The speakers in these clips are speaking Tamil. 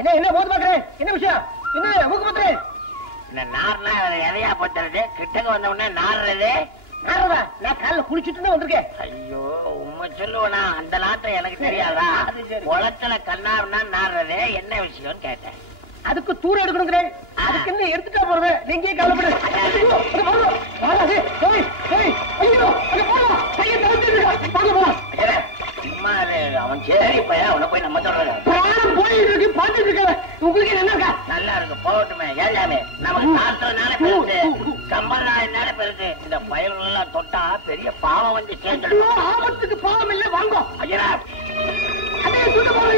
என்ன போது பாக்குறேன்? என்ன விஷயம்? என்ன மூக்கு பத்துறேன்? இந்த நார்னா எதையா பத்துறது? கிட்டக்கு வந்த உடனே நாடுறது நாரதா? நான் காலைல குளிச்சுட்டு வந்திருக்கேன். ஐயோ உண்மை சொல்லுவனா, அந்த நாட்டம் எனக்கு தெரியாதா? குளத்துல கண்ணாருன்னா நாடுறது என்ன விஷயம்னு கேட்டேன். அதுக்கு தூரம் எடுக்கணுங்கிறேன். அதுக்கு என்ன எடுத்துட்டா போறது? நீங்க கவலைப்படு. சும்மா அவன் சரி பையன், அவனை போய் நம்ம சொல்றது போயிட்டு இருக்கு, பாத்துட்டு இருக்க. உங்களுக்கு என்ன இருக்கா? நல்லா இருக்கு, போகட்டுமே. எல்லாமே நமக்கு சாஸ்திரனால பெருசு, சம்பிரதாயனால பெருசு. இந்த பயல்கள் எல்லாம் தொட்டா பெரிய பாவம் வந்து சேர்ந்துடும். ஆபத்துக்கு பாவம் இல்ல, வாங்க. ஐயா அதே சுட போற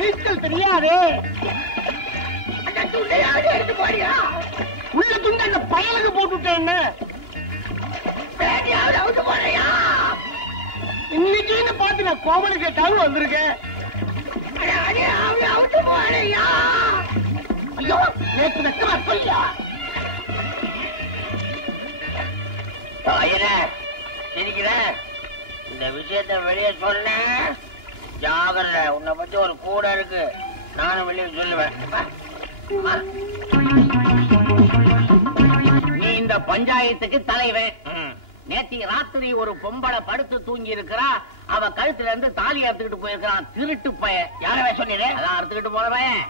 நீச்சல் தெரியாது. உள்ள துண்டு அந்த பயலுக்கு போட்டுட்டேன். இன்னைக்கு பார்த்து நான் கோமலி கேட்டாலும் வந்திருக்கேன். ஐயோ நேற்று வெட்டமா சொல்லியா? இந்த விஷயத்த வெளியே சொன்ன ஜாகிரதை. உன்னை பத்தி ஒரு கூட இருக்கு, நானும் வெளியே சொல்லுவேன். நீ இந்த பஞ்சாயத்துக்கு தலைவன். நேத்தி ராத்திரி ஒரு பொம்பளை படுத்து தூங்கி இருக்கிறா. அவ கழுத்துல இருந்து தாலி அறுத்துக்கிட்டு போயிருக்கான். திருட்டு பையன். யாரவே சொன்னீங்க? அதான் அறுத்துக்கிட்டு போற பையன்.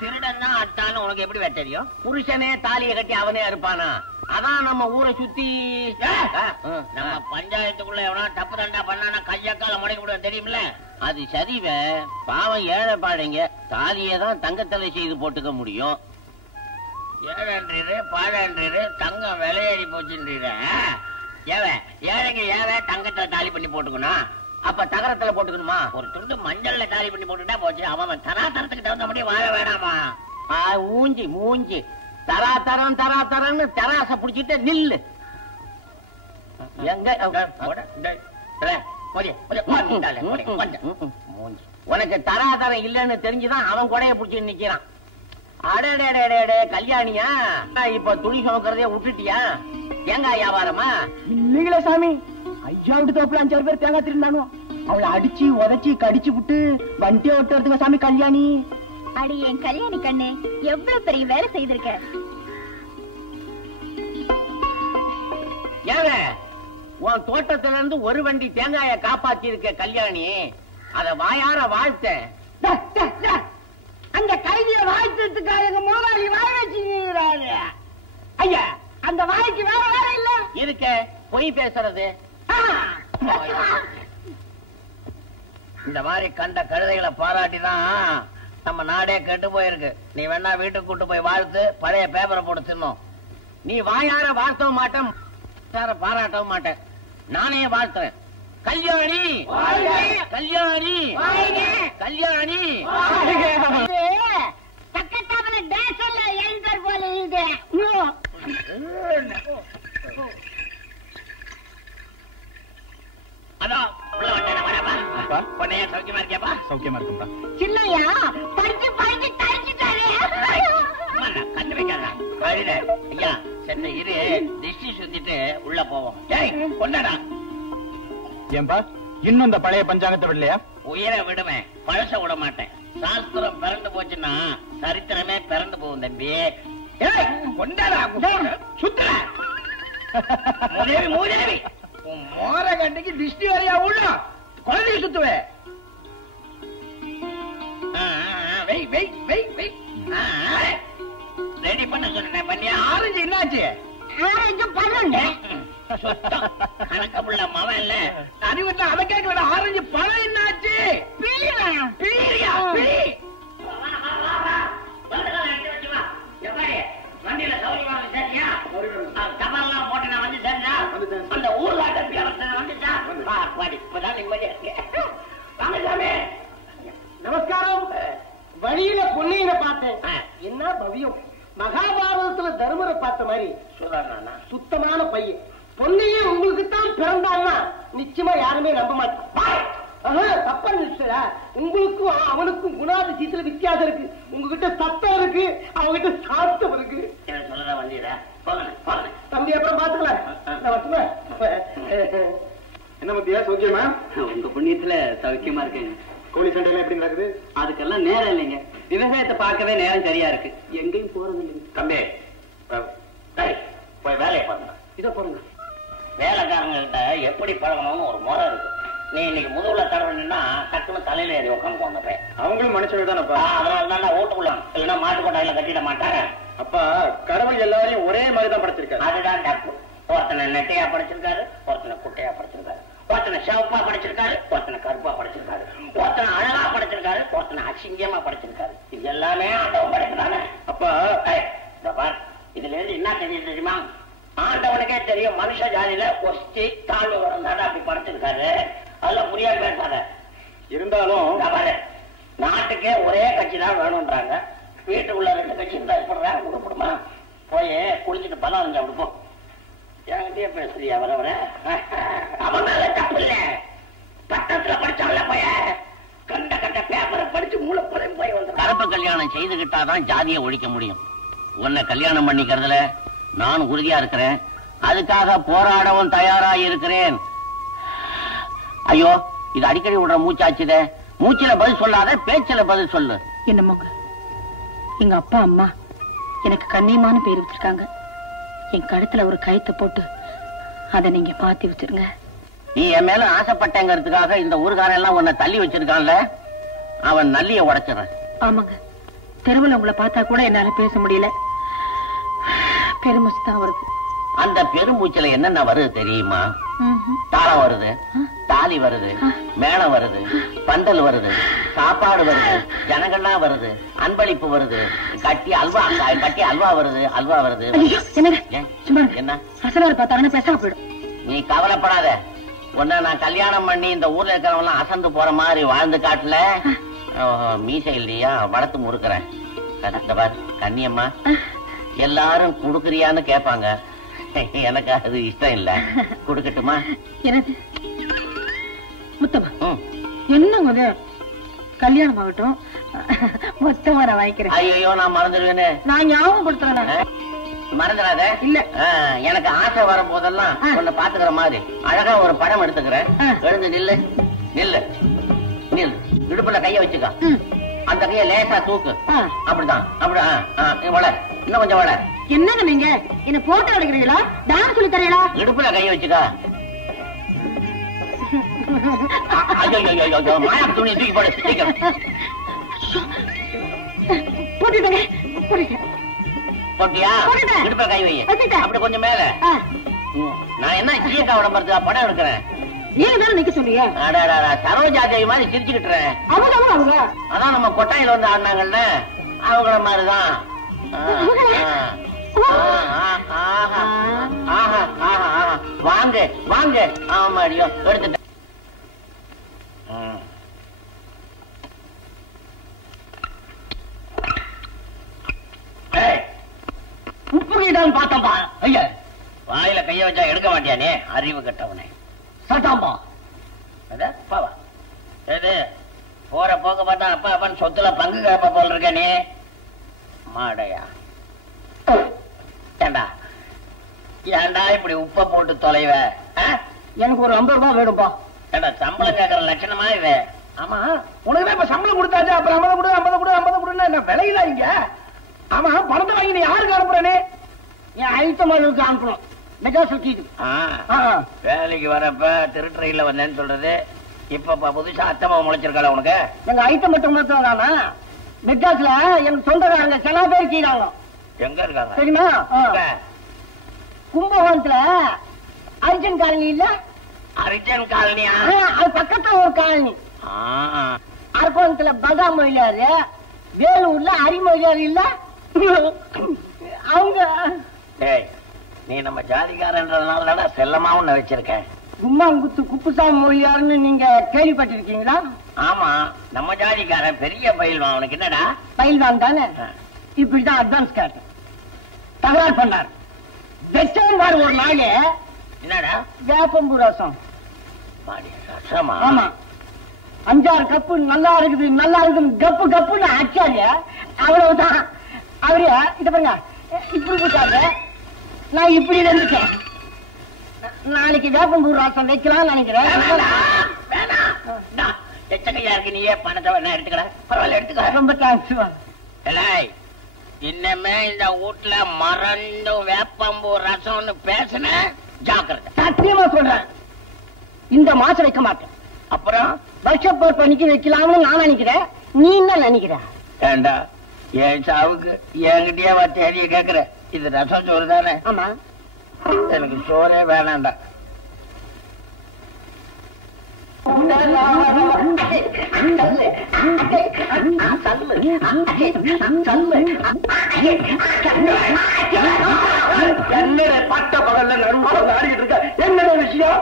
திருடன் தான் அட்டான்னு உனக்கு எப்படி தெரியும்? புருஷனே தாலியை கட்டி அவனே அறுப்பானா? அதான் நம்ம ஊரை சுத்தி நம்ம பஞ்சாயத்துக்குள்ள எவனா தப்பு தண்டா பண்ணானா கையக்கால முடக்கி விடுவேன், தெரியுமில்ல? அது சரிவே. பாவம் ஏழை பாழைங்க தாலியை தான் தங்கத்தலை செய்து போட்டுக்க முடியும். ஏழன்றீரு பாழன்றீரு, தங்கம் விலையேறி போச்சுன்றீரு. ஏழைங்க தங்கத்துல தாலி பண்ணி போட்டுக்கணும். அப்ப தகரத்துல போட்டுக்கணுமா? ஒரு துண்டு மஞ்சள்ல தாலி பண்ணி போட்டுட்டா போச்சு. அவன் தராதரத்துக்கு தகுந்த மாதிரி வாழ வேணாமா? மூஞ்சி மூஞ்சி தராதரம்னு தராச புடிச்சிட்டு நில்லு. எங்க உனக்கு தராதரம் இல்லன்னு தெரிஞ்சுதான் அவன் கொடைய புடிச்சு நிக்கிறான். அடடே கல்யாணியா? இப்ப துணி சுமக்கிறதே விட்டுட்டியா? தேங்காய் வியாபாரமா? இல்லீங்களா சாமி, ஐயா விட்டு தோப்புல 5 பேர் தேங்காய் திருந்தானோ. அவளை அடிச்சு உதச்சி கடிச்சு விட்டு வண்டியை விட்டு வருதுங்க சாமி கல்யாணி. அடி என் கல்யாணி கண்ணு, எவ்வளவு பெரிய வேலை செய்திருக்க. ஏங்க உன் தோட்டத்துல இருந்து ஒரு வண்டி தேங்காய காப்பாத்தி இருக்க கல்யாணி, அத வாயார வாழ்த்த. அந்த கைதிய வாழ்த்துக்காக எங்க முதலாளி வாய வச்சுக்கிறாரு. ஐயா அந்த வாய்க்கு வேற வேற இல்ல இருக்க. பொய் பேசுறது. இந்த மாதிரி கண்ட கழுதைகளை பாராட்டிதான் நம்ம நாடே கெட்டு போயிருக்கு. நீ வேணா வீட்டுக்கு கூட்டு போய் வாழ்த்து, பழைய பேப்பரை போட்டு தின்னும். நீ வாயார வாழ்த்தவும் மாட்டேன், பாராட்டவும் மாட்டேன். நானே வாழ்த்துறேன். கல்யாணி கல்யாணி கல்யாணி. பக்கத்தாப்புல டேஷன்ல எழுந்தார் போல இது. அதான் உள்ள வந்தேன். பொண்ணையா சௌக்கியமா இருக்கியாப்பா? சௌக்கியமா இருக்கும்பா. சின்னையா படிச்சு படிச்சு தரிச்சுட்டாரு. கண்ணு வைக்காதா ஐயா. சென்னை இரு, திஷ்டி சுத்திட்டு உள்ள போவோம். கொண்டடா. ஏன்பா இன்னும் இந்த பழைய பஞ்சாங்கத்தை விடலையா? உயிரை விடுவேன், பழச விட மாட்டேன். சாஸ்திரம் பிறண்டு போச்சுன்னா சரித்திரமே பிறண்டு போகும் தம்பி. கொண்டாடா சுத்துற மூதேவி மூதேவி. மோர கண்டிக்கு திஷ்டி வரையா உள்ள குழந்தைய சுத்துவே. ரெடி பண்ண சொன்னேன். பண்ணியா? ஆரஞ்சு என்னாச்சு? ஆரஞ்சு 12. கணக்கமுள்ள மவன் இல்ல அறிவுல அதை கேட்க வேற. ஆரஞ்சு பழம் என்னாச்சு? பீரியா? பீரி வண்டியில சௌரியமாக சரியா? தபாலாம் போட்டு நான் வந்து சரியா? அந்த ஊர்ல வந்துச்சா? இப்பதான் நிம்மதியா இருக்கு. வாங்க சாமி. நமஸ்காரம். வழியில பொன்னியில பார்த்தேன். என்ன பவியம், மகாபாரதத்துல தர்மரை பார்த்த மாதிரி சுதாரணா சுத்தமான பையன். பொண்ணையே உங்களுக்கு தான் பிறந்தான்னா நிச்சயமா யாருமே நம்ப மாட்டான். தப்பா நினைச்சா, உங்களுக்கும் அவனுக்கும் குணாதிசயத்துல வித்தியாசம் இருக்கு. உங்ககிட்ட சத்தம் இருக்கு, அவங்கிட்ட சாத்தம் இருக்கு. சொல்லதான் வந்தீரா? தம்பி அப்புறம் பாத்துக்கலாம். என்ன மத்தியா சௌக்கியமா? உங்க புண்ணியத்துல சௌக்கியமா இருக்கேங்க. கோழி சண்டையெல்லாம் எப்படி நடக்குது? அதுக்கெல்லாம் நேரம் இல்லைங்க. விவசாயத்தை பார்க்கவே நேரம் சரியா இருக்கு. எங்கேயும் போறது இல்லைங்க. தம்பி போய் வேலையை பாருங்க. இதோ போறோங்க. வேலைக்காரங்க கிட்ட எப்படி பழகணும்னு ஒரு முறை இருக்கு. நீ இன்னைக்கு முதுகுல தடவைன்னா டக்குன்னு தலையில ஏறி உட்காந்து போனப்ப அவங்களும் மனுஷங்க தானப்பா. அதனால தான் ஓட்டுக்குள்ள இல்லைன்னா மாட்டு கொட்டாயில கட்டிட மாட்டாங்க. அப்பா கடவுள் எல்லாரையும் ஒரே மாதிரி தான் படைச்சிருக்காரு. அதுதான் தப்பு. ஒருத்தனை நெட்டையா படிச்சிருக்காரு, ஒருத்தனை குட்டையா படிச்சிருக்காரு, ஒருத்தனை சிவப்பா படிச்சிருக்காரு, ஒருத்தனை கருப்பா படிச்சிருக்காரு, ஒருத்தனை அழகா படிச்சிருக்காரு, ஒருத்தனை அசிங்கமா படிச்சிருக்காரு. இது எல்லாமே ஆண்டவன் படைக்கிறானே. அப்பா இதுல இருந்து என்ன தெரியும் தெரியுமா? ஆண்டவனுக்கே தெரியும் மனுஷ ஜாதியில ஒஸ்தி தாழ்வு வரந்தானே அப்படி படைச்சிருக்காரு. அதெல்லாம் புரியாது பேசாத. இருந்தாலும் நாட்டுக்கே ஒரே கட்சி தான் வேணும்ன்றாங்க. வீட்டுக்குள்ள 2 கட்சி இருந்தா எப்படிதான் கொடுப்படுமா? போய் குளிச்சுட்டு பலம் இருந்தா கொடுப்போம். என்கிட்டயே பேசுறியா வர வர? அவன் மேல தப்பு இல்ல. பட்டத்துல படிச்சால போய கண்ட கண்ட பேப்பரை படிச்சு மூளை போய் வந்து கருப்பு கல்யாணம் செய்துகிட்டாதான் ஜாதியை ஒழிக்க முடியும். உன்னை கல்யாணம் பண்ணிக்கிறதுல நான் உறுதியா இருக்கிறேன். அதுக்காக போராடவும் தயாரா இருக்கிறேன். ஐயோ, இது அடிக்கடி விடுற மூச்சாச்சுதே. மூச்சில பதில் சொல்லாத, பேச்சில பதில் சொல்லு. என்னமோங்க, எங்க அப்பா அம்மா எனக்கு கண்ணியமான பேர் வச்சிருக்காங்க. என் கழுத்துல ஒரு கயித்தை போட்டு அதை நீங்க பாத்தி வச்சிருங்க. நீ என் மேல ஆசைப்பட்டேங்கிறதுக்காக இந்த ஊருக்காரன் எல்லாம் உன்னை தள்ளி வச்சிருக்கான்ல, அவன் நல்லிய உடைச்சிடறேன். ஆமாங்க, தெருவில் உங்களை பார்த்தா கூட என்னால பேச முடியல. பெருமூச்சு தான் வருது. அந்த பெருமூச்சில என்னென்ன வருது தெரியுமா? தாளம் வருது, தாலி வருது, மேளம் வருது, பந்தல் வருது, சாப்பாடு வருது, ஜனங்கள்லாம் வருது, அன்பளிப்பு வருது, கட்டி அல்வா வருது, அல்வா வருது. என்ன அசலாறு பார்த்தாங்கன்னா பேசாம போயிடும். நீ கவலைப்படாத. உன்ன நான் கல்யாணம் பண்ணி இந்த ஊர்ல இருக்கிறவங்க அசந்து போற மாதிரி வாழ்ந்து காட்டல. மீசை இல்லையா வளர்த்து முறுக்கிறேன். கண்ணியம்மா, எல்லாரும் குடுக்குறியான்னு கேட்பாங்க. எனக்கு அது இஷ்டம் இல்ல. குடுக்கட்டுமா? எனக்கு முத்தமா என்னங்க கல்யாணம் ஆகட்டும், மொத்தமா நான் வாங்கிக்கிறேன். ஐயோ, நான் மறந்துடுவேன்னு. நான் ஞாபகப்படுத்துறேன். மறந்துடாத. இல்ல, எனக்கு ஆசை வரும் போதெல்லாம் உன்னை பாத்துக்கிற மாதிரி அழகா ஒரு படம் எடுத்துக்கிறேன். எழுந்து நில்லு நில்லு நில்லு. இடுப்புல கைய வச்சுக்க. அந்த கைய லேசா தூக்கு. அப்படிதான். அப்படி வள, இன்னும் கொஞ்சம் வள. என்னங்க நீங்க என்ன போட்டோ எடுக்கிறீங்களா? டான்ஸ் சொல்லி தரீங்களா? இடுப்புல கைய வச்சுக்க. மாயா துணி தூக்கி போடு சீக்கிரம். போட்டுட்டேங்க. போட்டியா? இடுப்புல கை வை. அப்படி கொஞ்சம் மேல. நான் என்ன சீக்கா விடம்புறதுக்கா படம் எடுக்கிறேன். நீங்க தானே நிக்க சொல்றீங்க. சரோஜா தேவி மாதிரி சிரிச்சுக்கிட்டுறேன். அவங்க அதான் நம்ம கொட்டாயில வந்து ஆடினாங்கல்ல, அவங்கள மாதிரிதான். வாங்க வாங்க. ஆமாடியோ, எடுத்துட்டேன். உப்பு கைதான் பார்த்தம்பா. ஐயா, வாயில கைய வச்சா எடுக்க மாட்டியானே, அறிவு கட்டவனே. சட்டாம்பா அப்பாவா? சரி, போற போக்க பார்த்தா அப்பா அப்பான்னு சொத்துல பங்கு கேப்ப போல் இருக்க நீ. மாடையா? ஏண்டா ஏண்டா இப்படி உப்ப போட்டு தொலைவ? எனக்கு ஒரு 50 ரூபாய் வேணும்பா. ஏண்டா சம்பளம் கேட்கற லட்சணமா இது? ஆமா, உனக்கு இப்ப சம்பளம் கொடுத்தாச்சு, அப்புறம் 50 கொடு 50 கொடு 50 கொடுன்னா என்ன விலையில இங்க? ஆமா, பணத்தை வாங்கி நீ யாருக்கு அனுப்புறனே? என் ஐட்டமாளுக்கு அனுப்பணும். வேலைக்கு வரப்ப திருட்டுறையில வந்தேன்னு சொல்றது, இப்ப புதுசா அத்தமா முளைச்சிருக்காள உனக்கு? எங்க ஐட்டம் மட்டும் தானா? மெட்ராஸ்ல எனக்கு சொந்தக்காரங்க சில பேர் கீழாங்க. எங்க இருக்காங்க தெரியுமா? கும்பகோணத்துல அர்ஜுன் காலனி இல்ல? அர்ஜுன் காலனியா? அது பக்கத்துல ஒரு காலனி. அரக்கோணத்துல பகா மொழியாரு, வேலூர்ல அரிமொழியாரு இல்ல? அவங்க நீ நம்ம ஜாதிக்காரன்றதுனால செல்லமா உன்ன வச்சிருக்கேன். கும்மாங்குத்து குப்புசாமி மொழியாருன்னு நீங்க கேள்விப்பட்டிருக்கீங்களா? ஆமா, நம்ம ஜாதிக்காரன் பெரிய பயில்வான். அவனுக்கு என்னடா? பயில்வான் தானே. இப்படிதான் அட்வான்ஸ் கேட்டேன். தகராறு பண்ணார். வெச்சவாரு ஒரு நாள் என்னடா வேப்பம்பூ ரசம். ரசமா? ஆமா, 5-6 கப்பு நல்லா இருக்குது கப்பு கப்புன்னு அச்சாரு. அவ்வளவுதான். அவரு இத பாருங்க இப்படி போட்டாரு, நான் இப்படி இருந்துட்டேன். நாளைக்கு வேப்பம்பூ ரசம் வைக்கலாம் நினைக்கிறேன். எச்சக்கையா இருக்கு, நீயே பணத்தை வேணா எடுத்துக்கல. பரவாயில்ல எடுத்துக்க. ரொம்ப தேங்க்ஸ். இன்னமே இந்த வீட்டுல மறந்து வேப்பம்பூ ரசம்னு பேசுன ஜாக்கிரதை. சத்தியமா சொல்றேன், இந்த மாசம் வைக்க மாட்டேன். அப்புறம் வருஷப்போர் பண்ணிக்கு வைக்கலாம்னு நான் நினைக்கிறேன். நீ என்ன நினைக்கிற? ஏண்டா என் சாவுக்கு என்கிட்டயே தேடிய கேக்குற? இது ரசம் சோறு தானே? ஆமா. எனக்கு சோறே வேணாண்டா. என்ன பட்ட பகல்ல நண்பர்கள் ஆடிக்கிட்டு இருக்க? என்ன விஷயம்?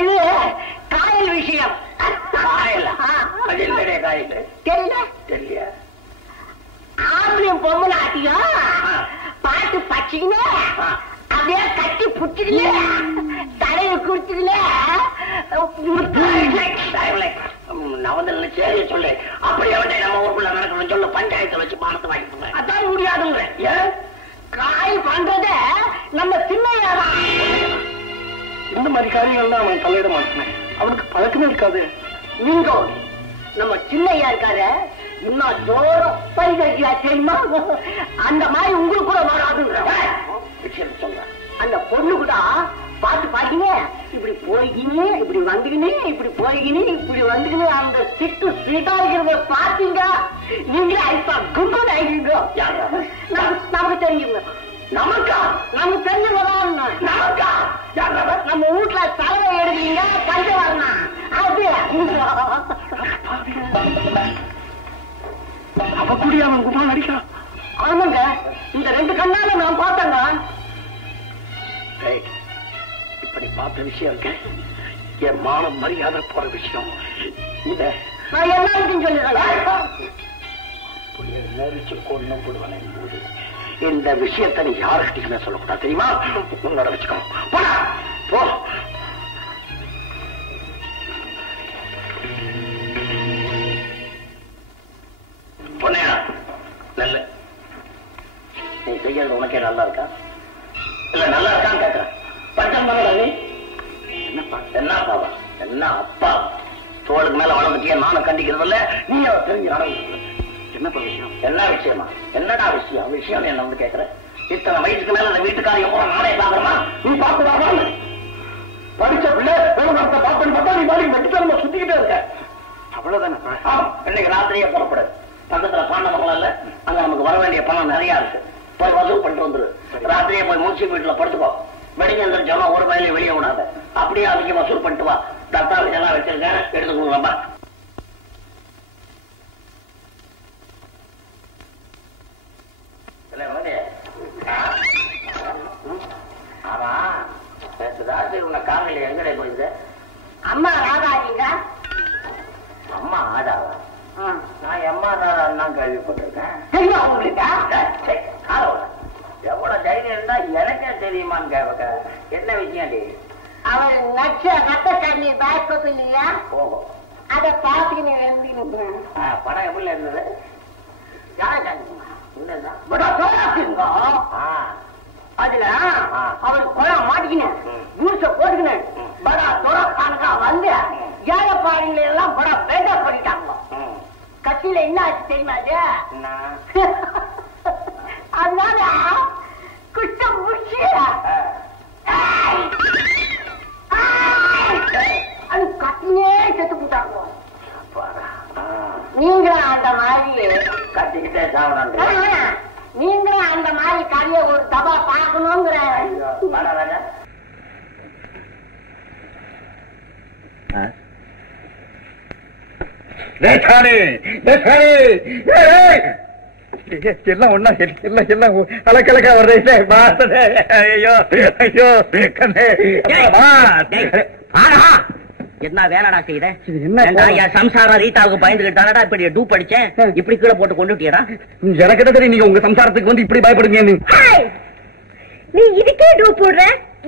இது காயல் விஷயம். காயலா? அது என்னடைய காயல்? தெரியல. தெரியல. ஆம்பளையும் பொம்பளை ஆட்டியும் பாட்டு பச்சிக்கினே அப்படியே கட்டி புடிச்சுக்கல, தலையை குடிச்சுக்கல. நவந்தல சரி சொல்லு. அப்படி எவன்டே நம்ம ஊருக்குள்ள நடக்கணும்னு சொல்லு. பஞ்சாயத்தை வச்சு பணத்தை வாங்கிட்டு அதான் முடியாதுங்க. காய் பண்றத நம்ம சின்னையாதான். இந்த மாதிரி காரியங்கள்லாம் அவன் தலையிட மாட்டேன். அவனுக்கு பழக்கமே இருக்காது. நீங்க நம்ம சின்னையா இருக்காரு, இன்னும் தூரம் பரிகரிக்கிறா தெரியுமா? அந்த மாதிரி உங்களுக்கு கூட வராதுங்கிற விஷயம் சொல்றேன். அந்த பொண்ணு கூட பாட்டு பாத்தீங்க, இப்படி போய்கினே இப்படி வந்துக்கினே இப்படி போய்கினே இப்படி வந்துக்கினே அந்த சிட்டு ஸ்வீட்டா இருக்கிறத பாத்தீங்க. நீங்களே ஐப்பா கும்பல் ஆகிங்க. நமக்கு தெரியுங்க. நமக்கா? நமக்கு தெரிஞ்சவதான். நமக்கா? நம்ம வீட்டுல தலைவை எடுக்கிறீங்க பஞ்சவரணா அது. அவ கூடிய அவன் குமான் அடிக்கிறான். ஆமாங்க, இந்த 2 கண்ணால நான் பார்த்தேங்க. இப்படி பார்த்த விஷயம் இருக்கு, என் மான மரியாதை போற விஷயம். இத நான் என்ன சொல்லிடுறேன். நெரிச்சு கொண்டு போடுவேன். இந்த விஷயத்தை நீ யாருக்கிட்டே சொல்லக்கூடாது தெரியுமா? உன்னோட வச்சுக்கோ. போடா போ. பொண்ணையா நல்ல நீ செய்யறது உனக்கே நல்லா இருக்கா? இல்ல நல்லா இருக்கான்னு கேட்கிறேன். பட்டம் பண்ணல நீ என்னப்பா? என்ன அப்பாவா? என்ன அப்பா? தோளுக்கு மேல வளர்ந்துட்டிய நானும் கண்டிக்கிறது இல்ல, நீ அவ தெரிஞ்சு நடந்து. என்னப்பா விஷயம்? என்ன விஷயமா? என்னடா விஷயம்? விஷயம் என்ன வந்து கேட்கிற? இத்தனை வயசுக்கு மேல அந்த வீட்டுக்காரையும் கூட நானே பாக்குறமா? நீ பாக்குறாமா? படிச்ச பிள்ளை விவகாரத்தை பார்ப்பேன்னு பார்த்தா நீ மாதிரி வெட்டித்தனமா சுத்திக்கிட்டே இருக்க. அவ்வளவுதானே? இன்னைக்கு ராத்திரியே புறப்படு. பக்கத்துல பாண்டவங்கள இல்ல, அங்க நமக்கு வர வேண்டிய பணம் நிறைய இருக்கு. போய் வசூல் பண்ணிட்டு வந்துரு. ராத்திரியே போய் மூச்சு வீட்டுல படுத்துக்கோ. வெடிங்க எழுந்திரிச்சோம்னா ஒரு வயலையும் வெளியே விடாத. அப்படியே அதிக வசூல் பண்ணிட்டு வா. தத்தாவி எல்லாம் வச்சிருக்கேன், எடுத்து கொடுக்குறப்பா. ஆமா, நேற்று ராத்திரி உன்னை காலையில எங்கடே போயிருந்த? அம்மா ராதாஜிங்க. அம்மா ஆடாவா? நான் எம்மா ராதான் தான் கேள்விப்பட்டிருக்கேன். தெரியுமா உங்களுக்கு? எவ்வளவு தைரியம் இருந்தா எனக்கே தெரியுமான்னு கேட்க. என்ன விஷயம்? அவர் நச்ச ரத்த கண்ணி பேக் இல்லையா? போகும். அதை பார்த்துக்கின்னு எழுந்திருக்கிறேன். படம் எப்படி இருந்தது? அதுல அவர் குளம் மாட்டிக்கினேன், ஜூஸ போட்டுக்கினேன். படா துறக்கானுக்கா வந்து ஏழைப்பாடுங்களை எல்லாம் படா பேட்டா பண்ணிட்டாங்க. கட்சியில என்ன ஆச்சு தெரியுமா? அதனால குஷ்டம் முடிச்சு அது கட்டினே செத்து போட்டாங்க. நீங்களும் அந்த மாதிரி கட்டிக்கிட்டே சாப்பிடணும். நீங்களும் அந்த மாதிரி கதைய ஒரு தபா பார்க்கணுங்கிற. எல்லாம் ஒன்னா எல்லாம் அலக்கலக்கா வருது. ஐயோ ஐயோ கண்ணே. என்ன வேலைடா செய்யற? என்ன என் சம்சாரம் ரீட்டாவுக்கு பயந்துகிட்டானடா இப்படி டூப் அடிச்சேன், இப்படி கீழே போட்டு கொண்டுட்டியடா. எனக்கு என்ன தெரியும் நீங்க உங்க சம்சாரத்துக்கு வந்து இப்படி பயப்படுங்க? நீ இதுக்கே டூப் போடுற,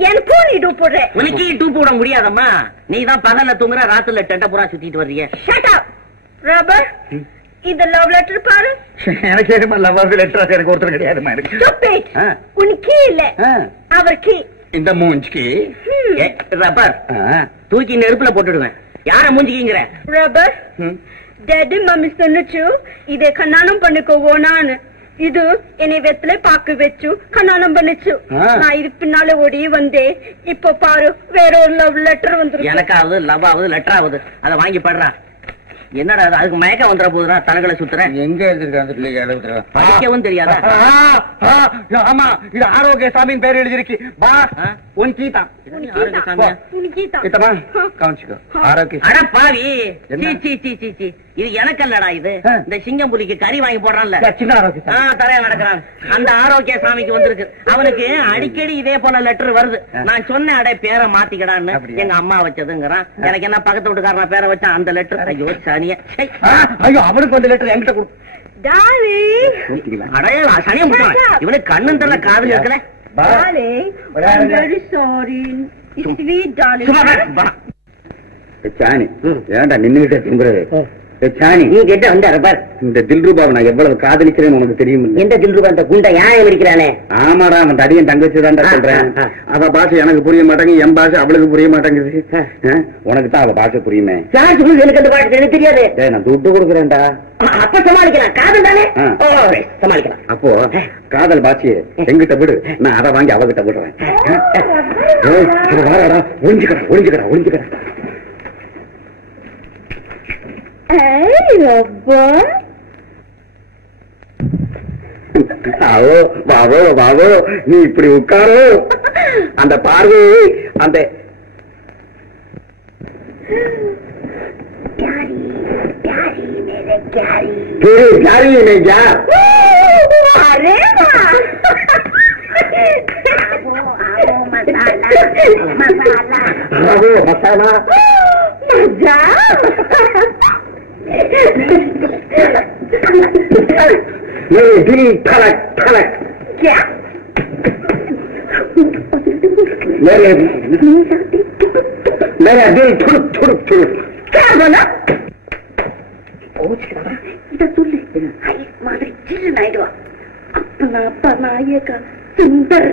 எனக்கும் நீ டூப் போடுற. உனக்கு டூப் போட முடியாதம்மா, நீ தான் பகல்ல தூங்குற, ராத்திரில டெண்ட பூரா சுத்திட்டு வர்றீங்க. Shut up, rubber. இந்த லவ் லெட்டர் பாரு. எனக்கு ஏமா லவ் லெட்டர் எனக்கு ஒருத்தர் கிடையாதுமா. எனக்கு Stupid. உனக்கு இல்ல, அவருக்கு. இந்த மூஞ்சிக்கு ரப்பர் தூக்கி நெருப்புல போட்டுடுவேன். யார மூஞ்சிக்கிங்கிற? ரப்பர், டாடி மம்மி சொன்னுச்சு இதை கண்ணானம் பண்ணிக்கோவோனான்னு. இது என்னை வெத்தலை பாக்கு வச்சு கண்ணானம் பண்ணிச்சு. நான் இது பின்னால ஓடி வந்தேன். இப்ப பாரு வேற ஒரு லவ் லெட்டர் வந்து. எனக்காவது லவ் ஆகுது லெட்டர் ஆகுது, அதை வாங்கி படுறா. என்னடா அதுக்கு மயக்கம் வந்துட போதுடா, தலைகளை சுத்துறேன். எங்க எழுதிருக்காங்க? படிக்கவும் தெரியாதா? ஆமா, இது ஆரோக்கிய சாமியின் பேர் எழுதிருக்கு. பா உன் கீதா கவனிச்சுக்கோ. அட பாவி, இது எனக்கல்லடா, இது இந்த சிங்கம் புலிக்கு கறி வாங்கி போடுறான்ல சின்ன ஆரோக்கிய தலையா நடக்கிறான், அந்த ஆரோக்கிய சாமிக்கு வந்திருக்கு. அவனுக்கு அடிக்கடி இதே போல லெட்டர் வருது. நான் சொன்ன அடை பேரை மாத்திக்கடான்னு எங்க அம்மா வச்சதுங்கிறான். எனக்கு என்ன பக்கத்து வீட்டுக்காரனா பேரை வச்சான் அந்த லெட்டர். ஐயோ சனிய, ஐயோ அவனுக்கு வந்து லெட்டர் என்கிட்ட கொடு. அடையா சனியம் போட்டான். இவனுக்கு கண்ணு தர காதல் இருக்கல. சாணி ஏன்டா நின்னுகிட்டே தூங்குறது? சாணி நீ கேட்ட வந்தாரு பார். இந்த தில்ரூபாவை நான் எவ்வளவு காதலிக்கிறேன்னு உனக்கு தெரியும்? எந்த தில்ரூபா? அந்த குண்டை ஏன் இருக்கிறானே? ஆமாடா, அவன் தடியன் தங்கச்சிதான்டா சொல்றேன். அவ பாஷை எனக்கு புரிய மாட்டேங்குது, என் பாஷை அவளுக்கு புரிய மாட்டேங்குது. உனக்கு தான் அவ பாஷை புரியுமே. எனக்கு அந்த பாஷை எனக்கு தெரியாது. நான் துட்டு கொடுக்குறேன்டா. அப்ப சமாளிக்கலாம், காதல் தானே சமாளிக்கலாம். அப்போ காதல் பாஷையை எங்கிட்ட விடு, நான் அதை வாங்கி அவகிட்ட விடுறேன். ஒழிஞ்சுக்கடா ஒழிஞ்சுக்கடா ஒழிஞ்சுக்கடா. வாவோ வாவோ, நீ இப்படி உட்காரு. அந்த பார்வை அந்த மசாலா मेरे दिल धड़क धड़क क्या? मेरा दिल धुड़क धुड़क धुड़क. क्या बोला? इधर सुन ले. माधुरी चिल्ल नाइडवा. अपना बनाएगा सुंदर,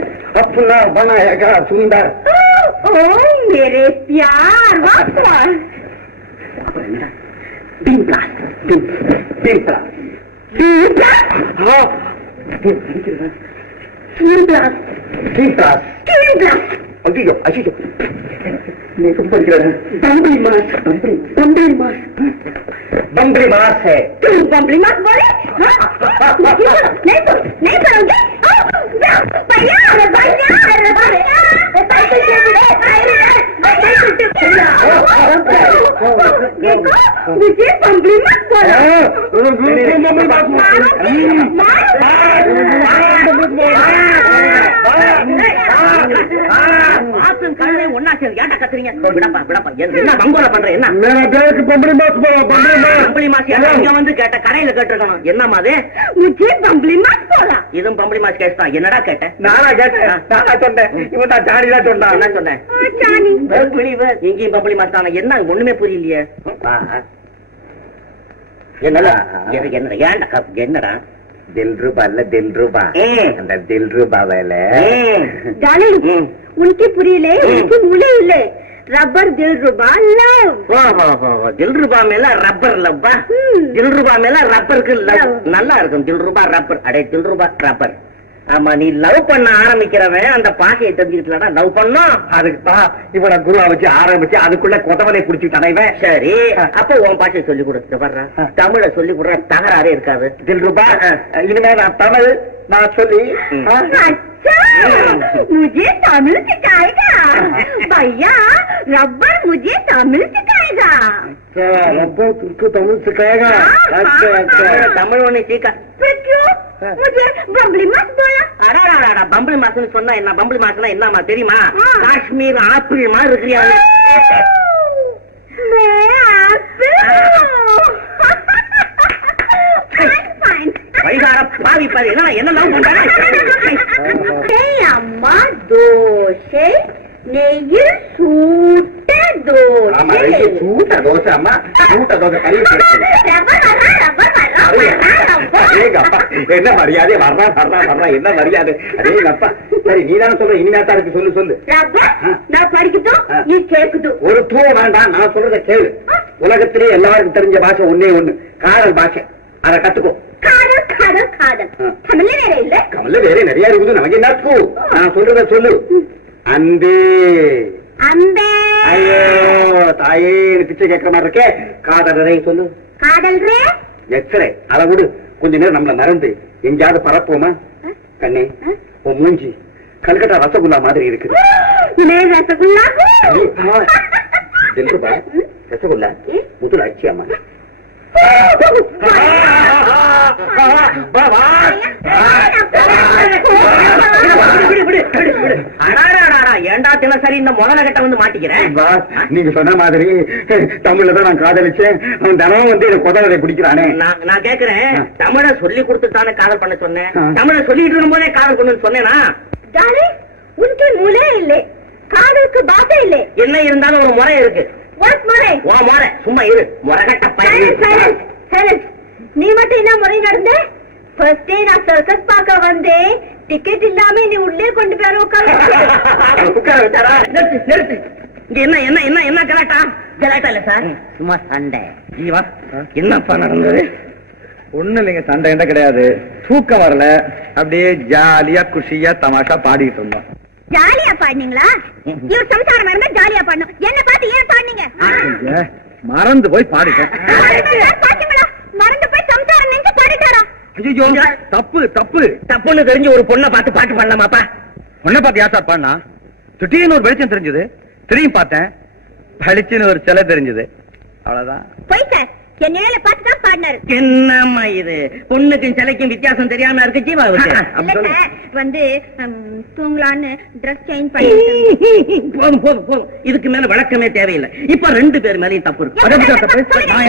अपना बनाएगा सुंदर. ओ मेरे प्यार वापस. Dimplas, dimplas, dimplas, हाँ, dimplas, dimplas, dimplas, अच्छी जो, मैं तुम पर गिरा, बम्बली मास है, तुम बम्बली मास बोले? नहीं करोगे? भैया, मुझे बम्बली मत बोलो. ஒன்னா சேர்ந்து ஏன்டா கத்துறீங்க? விடப்பா விடப்பா, என்ன மங்கோல பண்ற? என்ன बम्बली मास बोलो, பம்பளி மாஸ் இங்க வந்து கேட்ட, கடையில கேட்டிருக்கணும். என்னமா அது? मुझे बम्बली मत बोला. இதுவும் பம்பளி மாஸ் கேஸ் தான். என்னடா கேட்ட? நானா கேட்டேன், நானா சொன்னேன். இவன் தான் ஜானி தான் சொன்னான். என்ன சொன்னேன்? जानी இங்கேயும் பம்பளி மாஸ் தானே. என்ன ஒண்ணுமே புரியலையே. என்னடா ஏன்டா என்னடா? दिलरुबा இல்ல दिलरुबा, அந்த दिलरुबा வேல. जानी उनकी पुरीले उनकी मूले इल्ले. रबर दिलरुबा लव. दिलरुबा மேல ரப்பர் லவ்வா? दिलरुबा மேல ரப்பருக்கு லவ். நல்லா இருக்கும் दिलरुबा ரப்பர். அடே दिलरुबा ரப்பர். ஆமா, நீ லவ் பண்ண ஆரம்பிக்கிறவன் அந்த பாஷையை தெரிஞ்சுக்கிட்டா லவ் பண்ணும். அதுக்கு தான் இவனை குருவா வச்சு ஆரம்பிச்சு அதுக்குள்ள கொதவலை குடிச்சு தடைவன். சரி, அப்ப உன் பாஷையை சொல்லி கொடுத்து வர்ற. தமிழ சொல்லி கொடுற, தகராறே இருக்காது. दिलरुबा இனிமே நான் தமிழ் நான் சொல்லி. अच्छा, मुझे तमिल सिखाएगा भैया. रबर मुझे तमिल सिखाएगा. रबर तुमको तमिल सिखाएगा? अच्छा अच्छा, தமிழ் ஒண்ணு சீக்கா. फिर क्यों मुझे बम्बली मास बोला? அடாடா, பம்பளி மாசம்னு சொன்னா என்ன? பம்பளி மாசம்னா என்னமா தெரியுமா? காஷ்மீர் ஆப்பிள் மாதிரி இருக்கிறியா? வைகார பாவிப்பது என்னெல்லாம் பண்றாங்க. அம்மா தோசை நெய்யில் சூட்ட தோசை. சூட்ட தோசை அம்மா, சூட்ட தோசை கறி. என்ன மரியாதை? வர்றான் வர்றான் வர்றான், என்ன மரியாதை? அதே அப்பா. சரி, நீதான சொல்ற, இனிமேட்டா இருக்கு, சொல்லு சொல்லு. நான் படிக்கட்டும், நீ கேக்குது. ஒரு தூ வேண்டாம், நான் சொல்றத கேளு. உலகத்திலே எல்லாருக்கும் தெரிஞ்ச பாஷை ஒன்னே ஒண்ணு, காதல் பாஷை. அதை கத்துக்கோ. காதல் காதல் காதல். தமிழ்ல வேற இல்ல? தமிழ்ல வேற நிறைய இருக்குது, நமக்கு என்ன தூ? நான் சொல்றத சொல்லு. அன்பே அன்பே. ஐயோ தாயே, பிச்சை கேட்கிற மாதிரி இருக்கே. காதலரை சொல்லு. காதல் ரே எக்ஸ்ரே. அதை விடு, கொஞ்ச நேரம் நம்மள மறந்து எங்கேயாவது பரப்போமா? கண்ணே, உன் மூஞ்சி கல்கட்டா ரசகுல்லா மாதிரி இருக்குது. ரசகுல்லா ரசகுல்லா முதல் ஆட்சி அம்மா. ஏண்டா தினசரி இந்த முதல கட்ட வந்து மாட்டிக்கிறேன். நீங்க சொன்ன மாதிரி தமிழ்ல தான் நான் காதலிச்சேன். அவன் தினம் வந்து கொதவரை குடிக்கிறானே. நான் கேக்குறேன், தமிழ சொல்லி கொடுத்துட்டானே காதல் பண்ண சொன்னேன். தமிழ சொல்லிட்டு இருக்கும் போதே காதல் பண்ணு சொன்னேனா? உனக்கு மூளை இல்லை, காதலுக்கு பாஷை இல்லை. என்ன இருந்தாலும் ஒரு முறை இருக்கு. முறை முறை சும்மா இரு. முறைகட்ட பையன். நீ மட்டும் என்ன முறை நடந்த? ஃபர்ஸ்ட் டே நான் சர்க்கஸ் பார்க்க வந்தேன். டிக்கெட் இல்லாம நீ உள்ளே கொண்டு போய் உட்கார. நிறுத்து. இங்க என்ன என்ன என்ன என்ன கலாட்டா? கலாட்டா இல்ல சார், சும்மா சண்டை. என்னப்பா நடந்தது? ஒண்ணு இல்லைங்க, சண்டை என்ன கிடையாது. தூக்கம் வரல, அப்படியே ஜாலியா குஷியா தமாஷா பாடிட்டு இருந்தோம். ஜாலியா பாடினீங்களா? இவர் சம்சாரம் இருந்தா ஜாலியா பாடணும். என்ன பார்த்து ஏன் பாடினீங்க? மறந்து போய் பாடிட்டேன். மறந்து போய் சம்சாரம் நினைச்சு பாடிட்டாரா? ஐயோ, தப்பு தப்பு. தப்புன்னு தெரிஞ்சு ஒரு பொண்ணை பார்த்து பாட்டு பாடலாமாப்பா? பொண்ணை பார்த்து யார் சார் பாடினா? திடீர்னு ஒரு வெளிச்சம் தெரிஞ்சது, திரும்பி பார்த்தேன், வெளிச்சுன்னு ஒரு சிலை தெரிஞ்சது. அவ்வளவுதான். போய் சார், என் நிழல பார்த்து தான் பாடினாரு. என்னம்மா இது? பொண்ணுக்கும் சிலைக்கும் வித்தியாசம் தெரியாம இருக்கு ஜீவா. வந்து தூங்கலான்னு ட்ரெஸ் சேஞ்ச் பண்ணி. போதும் போதும் போதும், இதுக்கு மேல வழக்கமே தேவையில்லை. இப்ப ரெண்டு பேர் மேலையும் தப்பு இருக்கு.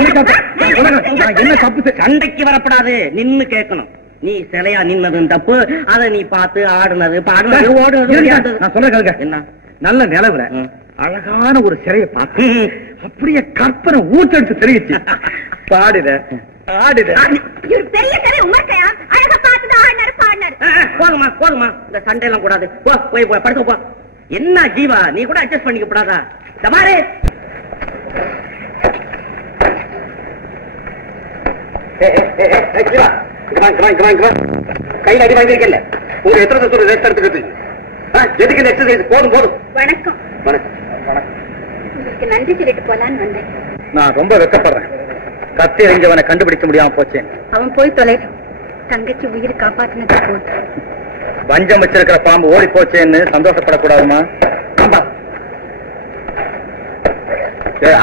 என்ன தப்பு? சண்டைக்கு வரப்படாது, நின்னு கேட்கணும். நீ சிலையா நின்னதும் தப்பு, அதை நீ பார்த்து ஆடுனது பாடுனது ஓடுனது. நான் சொல்ல என்ன, நல்ல நிலவுல அழகான ஒரு சிலையை பார்த்து அப்படியே கற்பனை ஊட்டெடுத்து தெரிவிச்சு பாடுத ஆடுத. பெரிய சிலை உமர்க்கையா அழகா பார்த்து ஆடினாரு பாடினாரு. போதுமா போதுமா, இந்த சண்டை எல்லாம் கூடாது. போ போய் படுக்க போ. என்ன ஜீவா, நீ கூட அட்ஜஸ்ட் பண்ணிக்க கூடாதா? தமாரே கையில் அடி வாங்கிருக்கல. உங்க எத்தனை தூரம் ரெஸ்ட் எடுத்துக்கிறது? எதுக்கு இந்த எக்ஸசைஸ்? போதும் போதும். வணக்கம். வணக்கம். உங்களுக்கு நன்றி சொல்லிட்டு போலான்னு வந்தேன். நான் ரொம்ப வெக்கப்படுறேன். கத்தி எறிஞ்சவனை கண்டுபிடிக்க முடியாம போச்சேன். அவன் போய் தொலை. தங்கச்சி உயிர் காப்பாத்தினது போச்சு. வஞ்சம் வச்சிருக்கிற பாம்பு ஓடி போச்சேன்னு சந்தோஷப்படக்கூடாதுமா?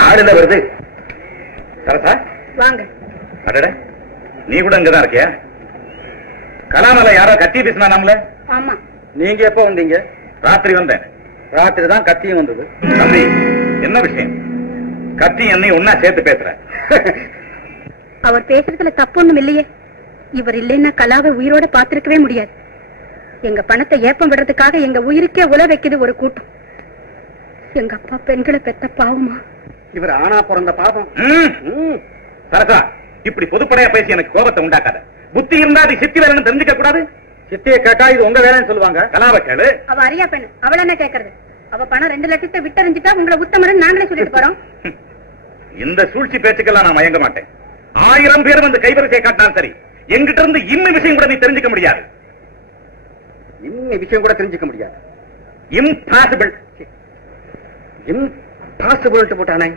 ஆடுல வருது. சரசா வாங்க. அடட, நீ கூட இங்கதான் இருக்கியா? கலாமல யாரோ கத்தி பேசினாமல? ஆமா. நீங்க எப்ப வந்தீங்க? ராத்திரி வந்தேன். ராத்திரி தான் கத்தியும் வந்தது. தம்பி, என்ன விஷயம்? கத்தி என்னை ஒன்னா சேர்த்து பேசுற. அவர் பேசுறதுல தப்பு ஒண்ணும் இல்லையே. இவர் இல்லைன்னா கலாவை உயிரோட பாத்திருக்கவே முடியாது. எங்க பணத்தை ஏப்பம் விடுறதுக்காக எங்க உயிருக்கே உல வைக்குது ஒரு கூட்டம். எங்க அப்பா பெண்களை பெத்த பாவமா? இவர் ஆனா பிறந்த பாவம். சரசா, இப்படி பொதுப்படையா பேசி எனக்கு கோபத்தை உண்டாக்காத. புத்தி இருந்தா அது சித்தி வேலைன்னு தெரிஞ்சுக்க கூடாது. சித்தியை கேட்டா இது உங்க வேலைன்னு சொல்லுவாங்க. கலாவை கேளு. அவ அறியா பெண்ணு, அவள என்ன கேக்குறது? அவ பணம் 2 லட்சத்தை விட்டறிஞ்சிட்டா உங்களை உத்தமரன் நாங்களே சொல்லிட்டு போறோம். இந்த சூழ்ச்சி பேச்சுக்கெல்லாம் நான் மயங்க மாட்டேன். 1000 பேர் வந்து கைவரிசை காட்டினாலும் சரி, எங்கிட்ட இருந்து இன்னும் விஷயம் கூட நீ தெரிஞ்சுக்க முடியாது. இன்னும் விஷயம் கூட தெரிஞ்சுக்க முடியாது. இம்பாசிபிள். இம்பாசிபிள் போட்டானே.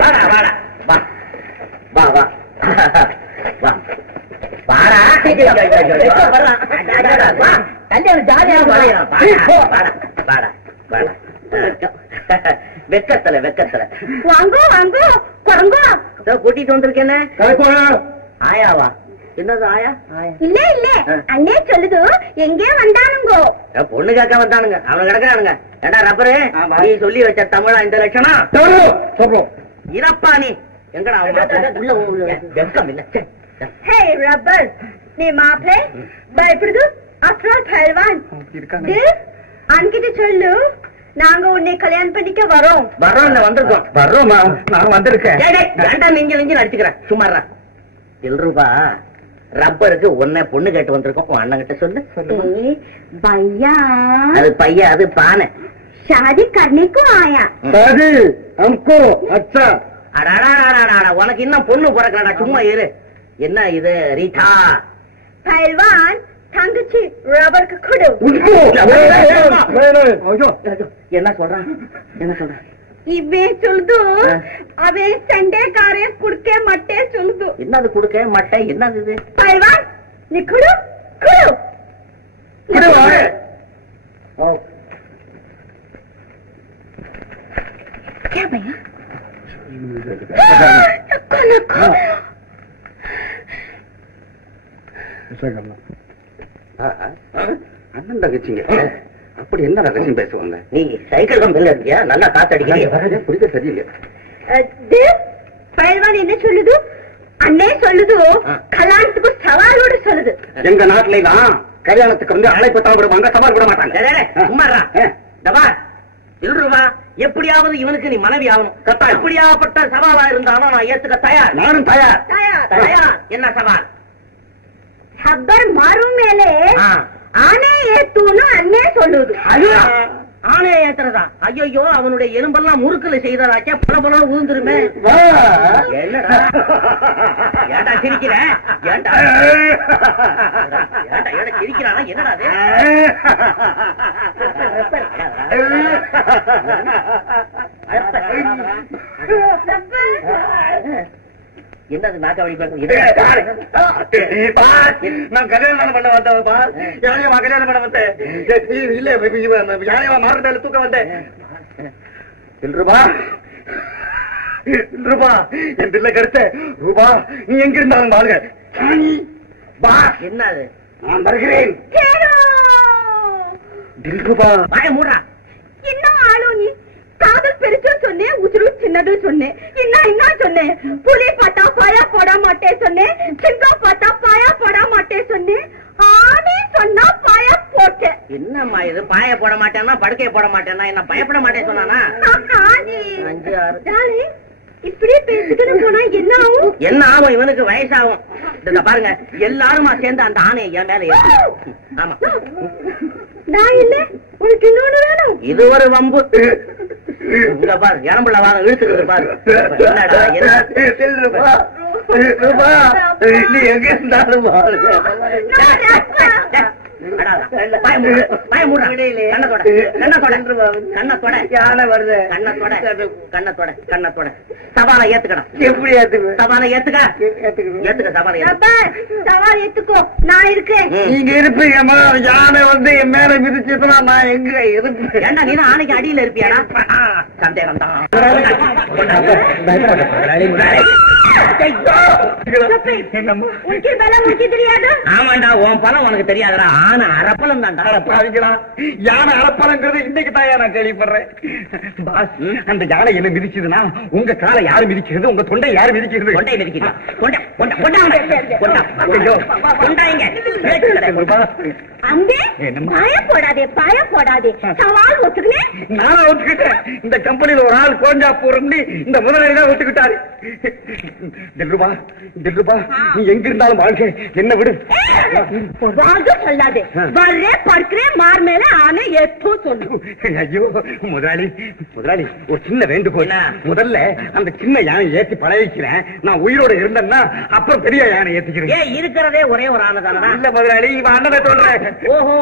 வாடா வாடா வா வா வா வா வாடா. கல்யாணம் ஜாலியா வாடா வாடா. வெக்கத்துல வெக்கத்துல வாங்கோ வாங்கோ குரங்கோ கூட்டிட்டு வந்திருக்கேன்னு. ஆயாவா? என்னது ஆயா? இல்ல இல்ல அண்ணே சொல்லுது எங்கே வந்தானுங்கோ? பொண்ணு கேட்க வந்தானுங்க, அவனுக்கு கிடக்குறானுங்க. ஏண்டா ரப்பரு, நீ சொல்லி வச்ச தமிழா இந்த லட்சணம் சொல்றோம். இதப்பா நீ எங்கடா வெக்கம் இல்ல. ஹே ரப்பர், நீ மாப்பிளை பயப்படுது அஸ்ரால் பஹல்வான் அன்கிட்ட சொல்லு, நாங்க உன்னை கல்யாணம் பண்ணிக்க வரோம். வந்திருக்கோம். வர்றோமா? நான் வந்திருக்கேன். நெஞ்சு நெஞ்சு நடிச்சுக்கிறேன் சும்மாறா. ரூபா ரப்பருக்கு உன்னை பொண்ணு கேட்டு வந்திருக்கோம். உன் அண்ணன் கிட்ட சொல்லு. भैया அது பையா, அது பானை. शादी करने को आया. शादी हमको अच्छा. உனக்கு இன்னும் பொண்ணு பிறக்கலடா, சும்மா இரு. என்ன இது ரீட்டா? पहलवान தங்கச்சி ரப்பருக்கு கொடு. என்ன சொல்றான்? என்ன சொல்றான்? இவன் சொல்லுது அவன் சண்டைக்காரே குடுக்க மட்டே சொல்லுது. என்னது குடுக்க மட்டை? என்னது இது? பைல்வான் நீ குடு குடு குடு. क्या भैया? அண்ணன் தங்கச்சிங்க அப்படி என்ன ரகசியம் பேசுவாங்க? நீ சைக்கிள் கம்பில் இருக்கியா? நல்லா காத்தடிக்க புரியுது சரியில்லை. பைல்வான் என்ன சொல்லுது? அண்ணே சொல்லுது கல்யாணத்துக்கு சவாலோடு சொல்லுது. எங்க நாட்டுல தான் கல்யாணத்துக்கு வந்து அழைப்பத்தான் விடுவாங்க, சவால் விட மாட்டாங்க. ரூபா எப்படியாவது இவனுக்கு நீ மனைவி ஆகணும். எப்படியாப்பட்ட சவாலா இருந்தாலும் நான் ஏத்துக்க தயார். நானும் தயார். தயார். என்ன சவால்? ஹப்பர் மாறு மேலே ஆனே ஏத்துன்னு அண்ணே சொல்லுது. ஆனே ஏத்துறதா? ஐயோ, அவனுடைய எலும்பெல்லாம் முறுக்குல செய்ததாச்சே, பல பல ஊந்துருமே. என்னடா ஏண்டா சிரிக்கிற? ஏண்டா சிரிக்கிறானா? என்னடா என்னது நாக்காவடி? நான் கல்யாணம் பண்ண வந்தவப்பா. யானையமா கல்யாணம் பண்ண வந்தேன். இல்ல யானையமா மாறுதல் தூக்க வந்தேன். ரூபா ரூபா என் பிள்ளை கருத்த ரூபா, நீ எங்க இருந்தாலும் பாருங்க. என்னது? நான் வருகிறேன். ரூபா வாய மூடா. இன்னும் ஆளு நீ காதல் பெருசு சொன்னேன், உசுறு சின்னது சொன்னேன். என்ன சொன்னேன்? புலி பார்த்தா பாயா போட மாட்டேன் சொன்னேன், சிங்கம் பார்த்தா பாயா போட மாட்டேன் சொன்னேன், ஆனே சொன்னா பாயா போட்டேன். என்னம்மா இது? பாய போட மாட்டேன்னா படுக்கைய போட மாட்டேன்னா என்ன பயப்பட மாட்டேன் சொன்னானா? இப்படியே பேசிக்கிட்டு போனா என்ன ஆகும்? என்ன ஆகும்? இவனுக்கு வயசாகும். பாருங்க, எல்லாருமா சேர்ந்து அந்த ஆணையை என் மேல ஏத்து. ஆமா, நான் இல்ல, உனக்கு இன்னொன்னு வேணும். இது ஒரு வம்பு. இங்க பாரு, இறம்புல வாங்க இழுத்துக்கிட்டு பாரு. நீ எங்க இருந்தாலும் சவாலை ஏத்துக்கணும். எப்படி ஏத்துக்க? சவாலை ஏத்துக்க. சவால் ஏத்துக்கோ, நான் இருக்கேன். நீங்க இருப்பீங்கம்மா. யானை வந்து என் மேல மிதிச்சுனா நான் எங்க இருப்பேன்? ஏண்டா நீ ஆணைக்கு அடியில இருப்பியாடா? சந்தேகம் தான். ஆமாண்டா, உன் பலம் உனக்கு தெரியாதடா. ஆனா அரப்பலம் தான். யானை அரப்பலங்கிறது இன்னைக்கு தான் நான் கேள்விப்படுறேன். பாஸ், அந்த யானை என்ன மிதிச்சதுன்னா உங்க காலை யாரு மிதிக்கிறது? உங்க தொண்டை யாரு மிதிக்கிறது? கொண்டை மிதிக்கிறா. பாய போடாதே. சவால் ஒத்துக்கினேன். நானும் ஒத்துக்கிட்டேன். இந்த கம்பெனியில ஒரு ஆள் கோஞ்சா போறோம்னு இந்த முதலாளி தான் ஒத்துக்கிட்டாரு. தில்ருபா, நீ எங்க இருந்தாலும் வாழ்க்கை என்ன விடு. வாங்க சொல்லாதே. வர்றே படுக்கிறே மார் மேல ஆனை ஏத்தோ சொல்லு. ஐயோ முதலாளி, ஒரு சின்ன வேண்டுகோள். முதல்ல அந்த சின்ன யானை ஏத்தி பழகிக்கிறேன். நான் உயிரோட இருந்தேன்னா அப்புறம் பெரிய யானை ஏத்திக்கிறேன். ஏன் இருக்கிறதே ஒரே ஒரு ஆனை தானடா? இல்ல முதலாளி, இவன் அண்ணனை சொல்றேன். ஓஹோ,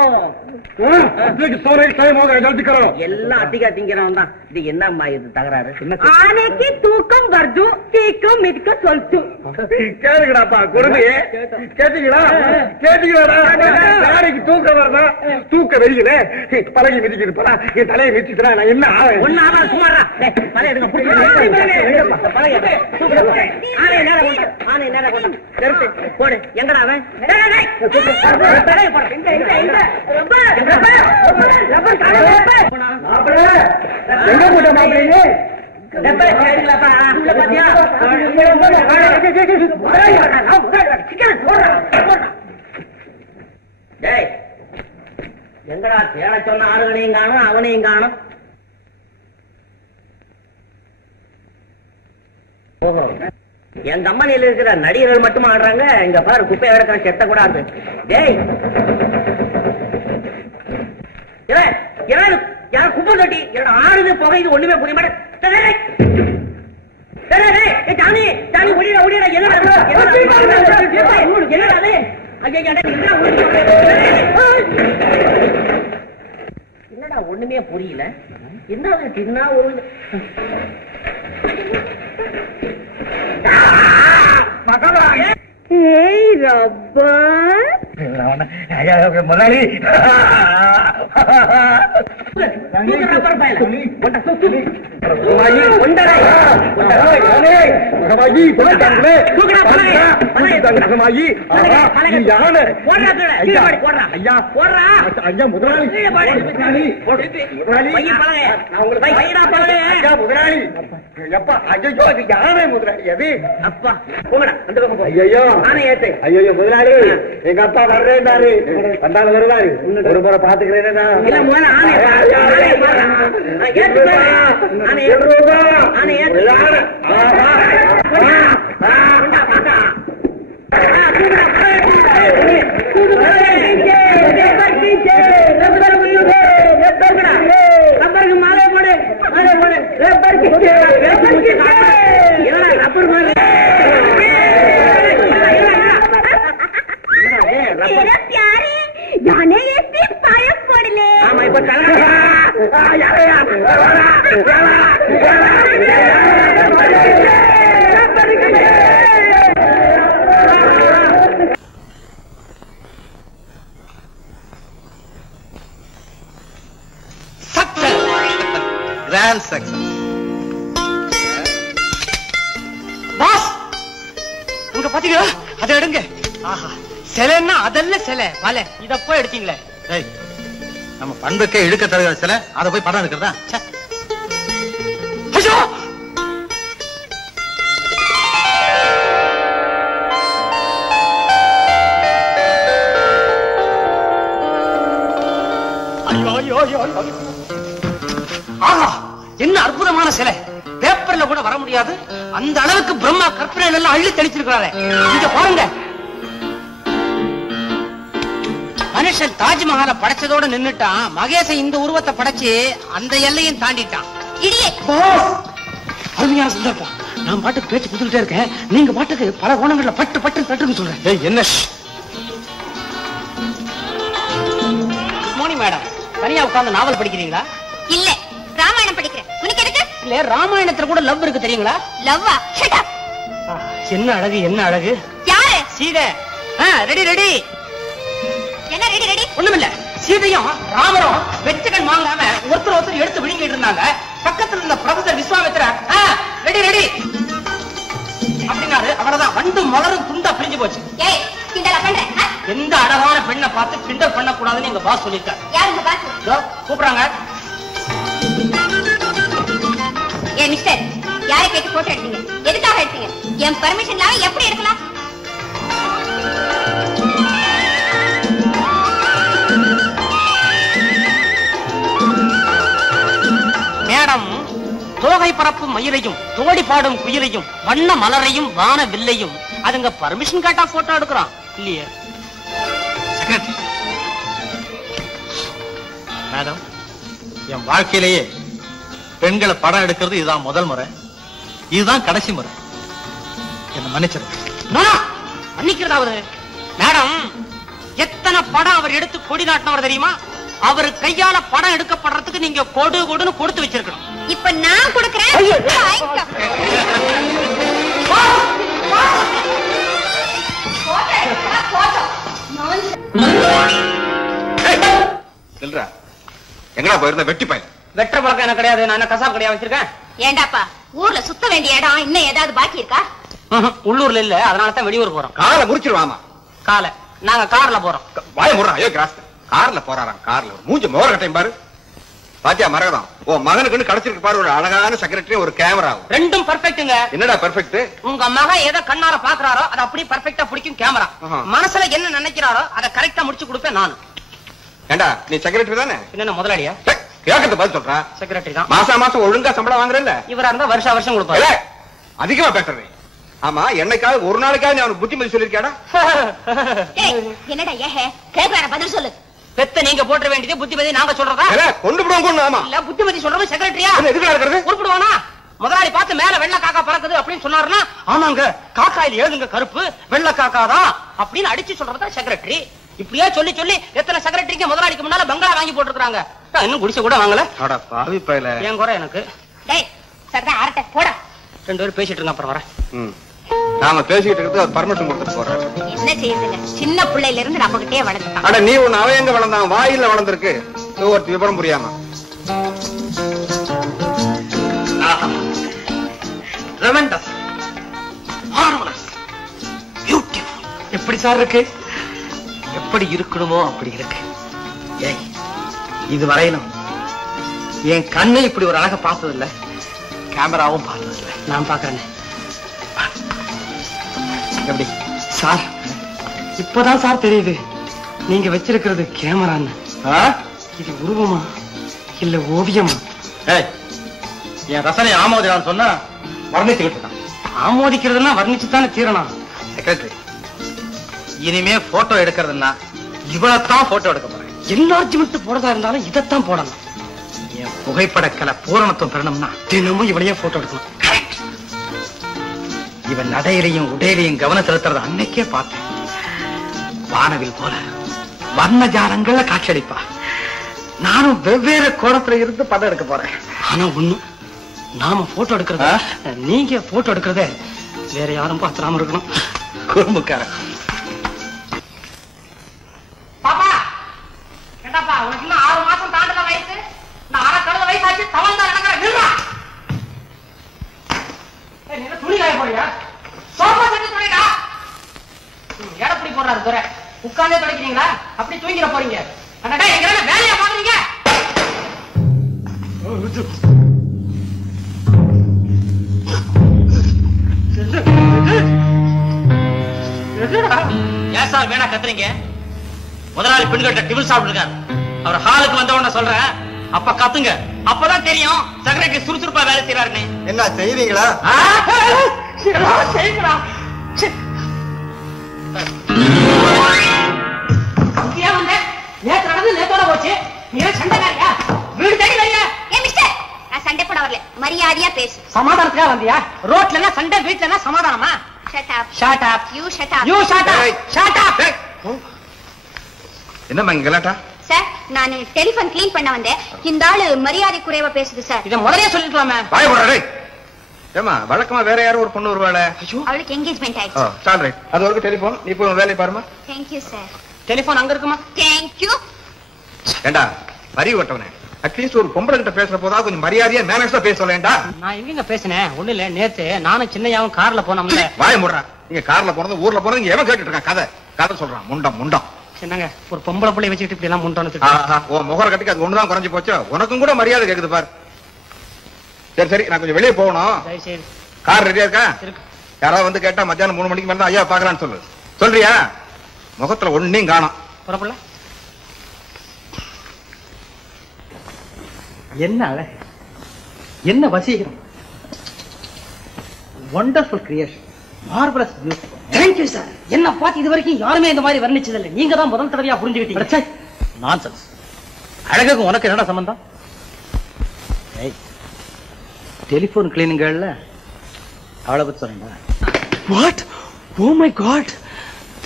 சோனை டைமோக ஜல்தி கரோ. எல்லாம் அதிகா திங்கிறவன் தான். இது என்னம்மா இது தகராறு? ஆனைக்கு தூக்கம் வருது, தீக்கம் மிதிக்க சொல்லிட்டு கேளுங்கடாப்பா. கொடுமையே கேட்டீங்களா? யானைக்கு தூக்கம் வருதா? தூக்க வெறியில பழகி மிதிக்கிறது போல என் தலையை மிதிச்சுட்டா நான் என்ன ஆவேன்? சுமாரா பழைய ஆனை நேரா கொண்டு நிறுத்து போடு எங்கடா அவன் எங்க போட்ட மாப்பிள்ளை எங்கடா தேட சொன்ன ஆளுகளையும் காணும் அவனையும் காணும். ஓஹோ என் கம்பெனியில இருக்கிற நடிகர்கள் மட்டும் ஆடுறாங்க. இங்க பாரு குப்பையை கிடக்கிற செத்த கூட ஆடுது. டேய் யாரும் குப்பை தொட்டி ஆடுது புகைது ஒண்ணுமே புரிய மாட்டேன். ஜானி ஜானி ஒடிடா ஒடிடா என்னடா ஒண்ணுமே புரியல. என்ன தின்னா ஒரு ஏய் ரப்பா முதலாளி ஐயோ முதலாளி எங்க அப்பா வர்றேன்னாரு வந்தாலும் வருவாரு ஒரு முறை பாத்துக்கிறேன் Grand success. பாஸ் உங்க பாத்தீங்களா அதை எடுங்க. ஆஹா சிலைன்னா அதல்ல சிலை வலை இத போய் எடுத்தீங்களே. நம்ம பண்புக்கே இழுக்க தருகிற சிலை அதை போய் படம் எடுக்கிறதா? என்ன அற்புதமான சிலை. பேப்பர்ல கூட வர முடியாது அந்த அளவுக்கு பிரம்மா கற்பனை எல்லாம் அள்ளி தெளிச்சிருக்கிறாரு. இங்க பாருங்க மனுஷன் தாஜ்மஹாலை படைச்சதோட நின்னுட்டான். மகேசன் இந்த உருவத்தை படைச்சு அந்த எல்லையும் தாண்டிட்டான். அருமையான சந்தர்ப்பம். நான் பாட்டுக்கு பேச்சு கொடுத்துட்டே இருக்கேன். நீங்க பாட்டுக்கு பல கோணங்கள்ல பட்டு பட்டு தட்டுன்னு சொல்றேன். என்ன மோனி மேடம் தனியா உட்கார்ந்து நாவல் படிக்கிறீங்களா? இல்ல ராமாயணம் படிக்கிறேன். உனக்கு எதுக்கு? இல்ல ராமாயணத்துல கூட லவ் இருக்கு தெரியுங்களா? லவ்வா? Shut up. என்ன அழகு என்ன அழகு. யாரு? சீதை. Ready ready. என்ன ரெடி ரெடி? ஒண்ணுமில்ல. சீதையும் ராமரும் வெச்சகன் வாங்காம ஒருத்தர் ஒருத்தர் எடுத்து விழுங்கிட்டு இருந்தாங்க. பக்கத்துல இருந்த ப்ரொஃபசர் விஸ்வாமித்திரர் ரெடி ரெடி அப்படின்னாரு. அவ்வளவுதான் வண்டு மலரும் துண்டா பிரிஞ்சு போச்சு. ஏய் கிண்டலா பண்ற? எந்த அழகான பெண்ணை பார்த்து கிண்டல் பண்ண கூடாதுன்னு எங்க பாஸ் சொல்லிருக்காரு. யாருங்க பாஸ்? கூப்பிடுறாங்க. ஏ மிஸ்டர் யாரை கேட்டு போட்டோ எடுத்தீங்க? எதுக்காக எடுத்தீங்க? என் பர்மிஷன் இல்லாம எப்படி எடுக்கலாம்? மேடம் தோகை பரப்பும் மயிலையும் தோடி பாடும் குயிலையும் வண்ண மலரையும் வான வில்லையும் அதுங்க பர்மிஷன் கேட்டா போட்டோ எடுக்கிறான் இல்லையே. மேடம் என் வாழ்க்கையிலேயே பெண்களை படம் எடுக்கிறது இதுதான் முதல் முறை. இதுதான் கடைசி முறை. என்ன மன்னிச்சிருக்க. மன்னிக்கிறதாவது மேடம் எத்தனை படம் அவர் எடுத்து கொடி நாட்டினவர் தெரியுமா? அவர் கையால படம் எடுக்கப்படுறதுக்கு நீங்க கொடு கொடுன்னு கொடுத்து வச்சிருக்கணும். இப்ப நான் கொடுக்கிறேன். எங்கடா போயிருந்த வெட்டி பையன்? வெற்ற பழக்கம் எனக்கு கிடையாது. நான் கசாப் கடையா வச்சிருக்கேன். ஏண்டாப்பா ஊர்ல சுத்த வேண்டிய இடம் இன்னும் ஏதாவது பாக்கி இருக்கா? உள்ளூர்ல இல்ல, அதனால தான் வெளியூர் போறோம். காலை முறிச்சிருவாமா. காலை நாங்க கார்ல போறோம். வாய முறா. ஐயோ கிராஸ். கார்ல போறாராம். கார்ல மூஞ்சி மோர கட்டையும் பாரு. பாத்தியா மரகதம், ஓ மகனுக்கு கிடைச்சிருக்கு பாரு ஒரு அழகான செக்ரட்டரி, ஒரு கேமரா. ரெண்டும் பெர்ஃபெக்ட்டுங்க. என்னடா பெர்ஃபெக்ட்? உங்க மகன் எதை கண்ணார பாக்குறாரோ அது அப்படியே பெர்ஃபெக்ட்டா பிடிக்கும் கேமரா. மனசுல என்ன நினைக்கிறாரோ அதை கரெக்டா முடிச்சு கொடுப்பேன் நான். ஏண்டா நீ செக்ரட்டரி தானே? என்ன முதலாளியா? கேட்கறது பதில் சொல்றா. செக்ரட்டரி தான். மாசம் ஒழுங்கா சம்பளம் வாங்குறல்ல? இவரா இருந்தா வருஷம் கொடுப்பாரு. அதிகமா பேசுறேன். ஆமா, என்னைக்காவது ஒரு நாளைக்காவது நீ அவனுக்கு புத்திமதி சொல்லிருக்கியாடா? என்னடா ஏஹே கேக்குறார பதில் சொல்லு. பெத்த நீங்க போட்ட வேண்டியது புத்திமதி நாங்க சொல்றதா? கொண்டு போடுவோம். ஆமா இல்ல புத்திமதி சொல்றது செக்ரட்டரியா? எதுக்கு நடக்கிறது? உருப்பிடுவானா? முதலாளி பார்த்து மேல வெள்ளை காக்கா பறக்குது அப்படின்னு சொன்னாருன்னா ஆமாங்க காக்காயில எழுதுங்க கருப்பு வெள்ளை காக்கா தான் அப்படின்னு அடிச்சு சொல்றதா செக்ரட்டரி. இப்படியே சொல்லி சொல்லி எத்தனை செக்ரட்டரிக்கு முதலாளிக்கு முன்னால பங்களா வாங்கி போட்டுருக்காங்க. இன்னும் குடிசை கூட வாங்கல. பாவி பயல. ஏன் குறை எனக்கு? டேய் சரதா ஆரட்ட போடா. ரெண்டு பேரும் பேசிட்டு இருங்க, அப்புறம் வரேன். நாம பேசிட்டு இருக்கிறது அவர் பர்மிஷன் கொடுத்துட்டு போறாரு. என்ன செய்யுதுங்க, சின்ன பிள்ளையில இருந்து நம்ம கிட்டே வளர்ந்துட்டான். அட நீ ஒண்ணு அவன் எங்க வளர்ந்தான்? வாயில வளர்ந்துருக்கு. ஒரு விவரம் புரியாம. எப்படி சார் இருக்கு? எப்படி இருக்கணுமோ அப்படி இருக்கு. ஏய், இது வரையிலும் என் கண்ணை இப்படி ஒரு அழக பார்த்தது இல்ல, கேமராவும் பார்த்தது இல்ல. நான் பாக்குறேன். எப்படி சார்? இப்பதான் சார் தெரியுது நீங்க வச்சிருக்கிறது கேமரான்னு. இது உருவமா இல்ல ஓவியமா? என் ரசனை ஆமோதிரான்னு சொன்னா வர்ணிச்சுக்கிட்டு இருக்கான். ஆமோதிக்கிறதுனா வர்ணிச்சுத்தானே தீரணும். செக்ரட்டரி, இனிமே போட்டோ எடுக்கிறதுனா இவ்வளவுதான் போட்டோ எடுக்க போறேன். என்லார்ஜ்மெண்ட் போடுறதா இருந்தாலும் இதைத்தான் போடணும். என் புகைப்படக்கலை பூரணத்துவம் பெறணும்னா தினமும் இவளையே போட்டோ எடுக்கணும். இவன் நடையிலையும் உடையிலையும் கவனம் செலுத்துறது அன்னைக்கே பார்த்தேன். வானவில் போல வர்ண ஜாலங்கள்ல காட்சியளிப்பா. நானும் வெவ்வேறு கோணத்துல இருந்து படம் எடுக்க போறேன். ஆனா ஒண்ணு, நாம போட்டோ எடுக்கிறத நீங்க போட்டோ எடுக்கிறத வேற யாரும் பாத்துறாம இருக்கணும். குறும்புக்காரன். பாப்பா, என்னப்பா உனக்கு இன்னும் 6 மாசம் தாண்டல வயசு? நான் அரை கழுத வயசாச்சு தவழ்ந்தா நடக்கிறேன். நில்றா. நீ துணி காய போறியா? Sofa set துணிடா. எடப்படி போடுறாரு துரை. உட்கார்ந்தே துடைக்கிறீங்களா? அப்படி தூங்கிட போறீங்க. அடடா, எங்க வேலையா பாக்குறீங்க? ஏன் சார் வேணா கத்துறீங்க? முதலாளி பெண்கள்ட்ட டிபிள் சாப்பிட்டுருக்காரு. அவர் ஹாலுக்கு வந்த உடனே சொல்றேன், அப்ப கத்துங்க. அப்பதான் தெரியும் செக்ரட்டரி சுறுசுறுப்பா வேலை செய்யறாருன்னு. என்ன செய்வீங்களா? செய்யுங்களா? நேத்து நடந்து நேத்தோட போச்சு. நீ சண்டைக்காரியா? வீடு தேடி வரியா? ஏ மிஸ்டர், நான் சண்டை போட வரல, மரியாதையா பேசு. சமாதானத்துக்காக வந்தியா? ரோட்லனா சண்டை, வீட்லனா சமாதானமா? Shut up. Shut up. You shut up. You shut up. Shut up. என்னம்மா இங்க கலாட்டா? சார், நான் டெலிபோன் க்ளீன் பண்ண வந்தேன். இந்த ஆளு மரியாதை குறைவா பேசுது சார். இத முதல்லயே சொல்லிருக்கலாமே. வாய போடுறா. ஏமா வழக்கமா வேற யாரும் ஒரு பொண்ணு வருவாளே? அவளுக்கு என்கேஜ்மெண்ட் ஆயிடுச்சு. சால் ரைட். அது வரைக்கும் டெலிபோன். நீ போய் வேலையை பாருமா. Thank you sir. டெலிபோன் அங்க இருக்குமா? Thank you. ஏண்டா பரி வட்டவனே, அட்லீஸ்ட் ஒரு பொம்பளை கிட்ட பேசுற போதா கொஞ்சம் மரியாதையா மேனேஜா பேச சொல்லேன்டா. நான் எங்க பேசினேன்? ஒண்ணு இல்ல, நேத்து நானும் சின்னையாவும் கார்ல போனோம்ல. வாய முடுறா. நீங்க கார்ல போனது ஊர்ல போனது இங்க எவன் கேட்டுட்டு இருக்கான்? கதை சொல்றான். முண்டம் என்னங்க ஒரு பொம்பளை பிள்ளை வச்சுட்டு இப்படி எல்லாம் முண்டோன்னு ஓ முகர கட்டிக்கு அது ஒண்ணுதான் குறைஞ்சு போச்சோ. உனக்கும் கூட மரியாதை கேக்குது பாரு. சரி நான் கொஞ்சம் வெளியே போகணும். சரி. கார் ரெடியா இருக்கா? இருக்கு. யாராவது வந்து கேட்டா மத்தியானம் 3 மணிக்கு மேல ஐயா பாக்கலான்னு சொல்லு. சொல்றியா? முகத்துல ஒன்னையும் காணோம். புறப்படல. என்ன அழகு, என்ன வசீகரம். Wonderful creation, marvellous beauty. Thank you sir. என்ன பார்த்து இது வரைக்கும் யாருமே இந்த மாதிரி வர்ணிச்சதில்லை. நீங்க தான் முதல் தடவையா புரிஞ்சுக்கிட்டீங்க. நான்சென்ஸ். அழகுக்கும் உனக்கு என்னடா சம்பந்தம்? டெலிபோன் கிளீனிங்கள்ல அவளை பத்தி சொன்னா. வாட்? ஓ மை காட்,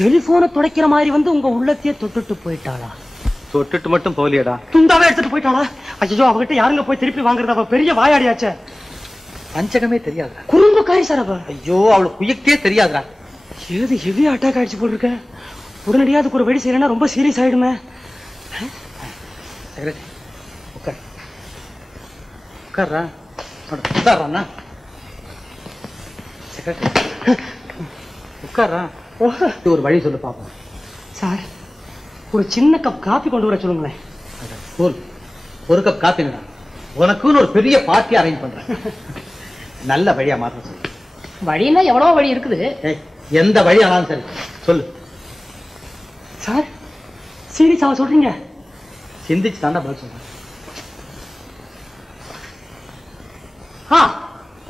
டெலிபோனை துடைக்கிற மாதிரி வந்து உங்க உள்ளத்தையே தொட்டுட்டு போயிட்டாளா? தொட்டுட்டு மட்டும் போலியடா, துண்டாவே எடுத்துட்டு போயிட்டாளா? ஐயோ, அவகிட்ட யாருங்க போய் திருப்பி வாங்குறது? அவ பெரிய வாயாடியாச்சே. பஞ்சகமே தெரியாது. குறும்புக்காரி சார் அவ. ஐயோ, அவளுக்கு குயக்தே தெரியாதுடா. ஏது ஹெவி அட்டாக் ஆயிடுச்சு போல் இருக்க. உடனடியாக அதுக்கு ஒரு வெடி செய்யறேன்னா ரொம்ப சீரியஸ் ஆயிடுமே. உட்கார்றா. உட்கார்றா. செக்ரட்டரி உட்காரா. ஒரு வழி சொல்லு பாப்போம். சார், ஒரு சின்ன கப் காபி கொண்டு வர சொல்லுங்களேன். ஒரு கப் காப்பிங்கடா, உனக்குன்னு ஒரு பெரிய பார்ட்டி அரேஞ்ச் பண்றேன். நல்ல வழியா மாத்த சொல்லு. வழின்னா எவ்வளவு வழி இருக்குது. எந்த வழி ஆனாலும் சரி சொல்லு. சார், சீரியஸாவா சொல்றீங்க? சிந்திச்சு தாண்டா பதில் சொல்றேன்.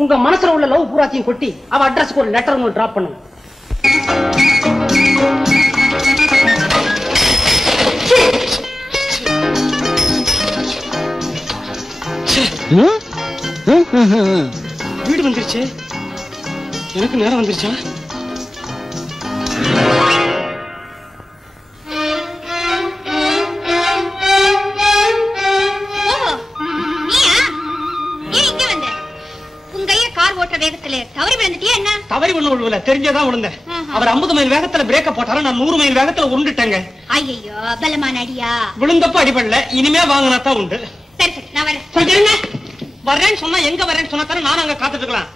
உங்க மனசுல உள்ள லவ் பூராத்தையும் கொட்டி அவ அட்ரஸ்க்கு ஒரு லெட்டர் ஒன்று டிராப் பண்ணுங்க. வீடு வந்துருச்சு. எனக்கு நேரம் வந்துருச்சா? தவறி ஒண்ணு தெரிஞ்சதான் விழுந்தேன். அவர் 50 மைல் வேகத்துல பிரேக்க போட்டாரு, நான் 100 மைல் வேகத்துல உருண்டுட்டேங்க. ஐயோ, பலமான அடியா. விழுந்தப்ப அடிபடல, இனிமே வாங்கினா தான் உண்டு. சரி சரி, நான் வரேன். வரேன்னு சொன்னா எங்க வரேன்னு சொன்னா தானே நான் அங்க காத்துட்டு இருக்கலாம்.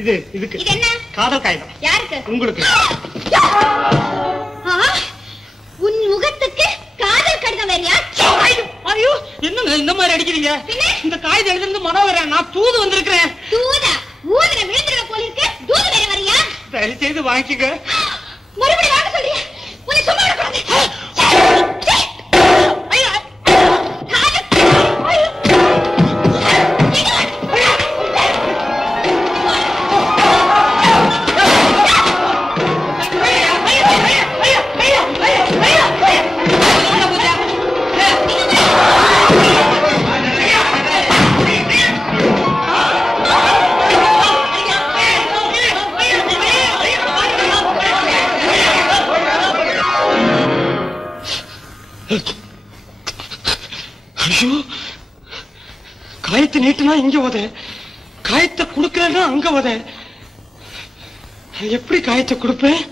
இது இதுக்கு இது என்ன? காதல் காகிதம். யாருக்கு? உங்களுக்கு. உன் முகத்துக்கு காதல் கடிதம் வேறியா? ஐயோ, என்னங்க இந்த மாதிரி அடிக்கிறீங்க? இந்த காகிதம் எழுதிருந்து மனோகரன், நான் தூது வந்திருக்கிறேன். தூதா? ஊதுற விழுந்துற போல இருக்கு. தூது வேற வரியா? தயவு செய்து வாங்கிக்க. மறுபடியும் வாங்க சொல்றியா? உன்னை சும்மா விடக்கூடாது. காயத்தை நீட்டுனா இங்க உத, காயத்தை கொடுக்கலன்னா அங்க உத. எப்படி காயத்தை கொடுப்பேன்?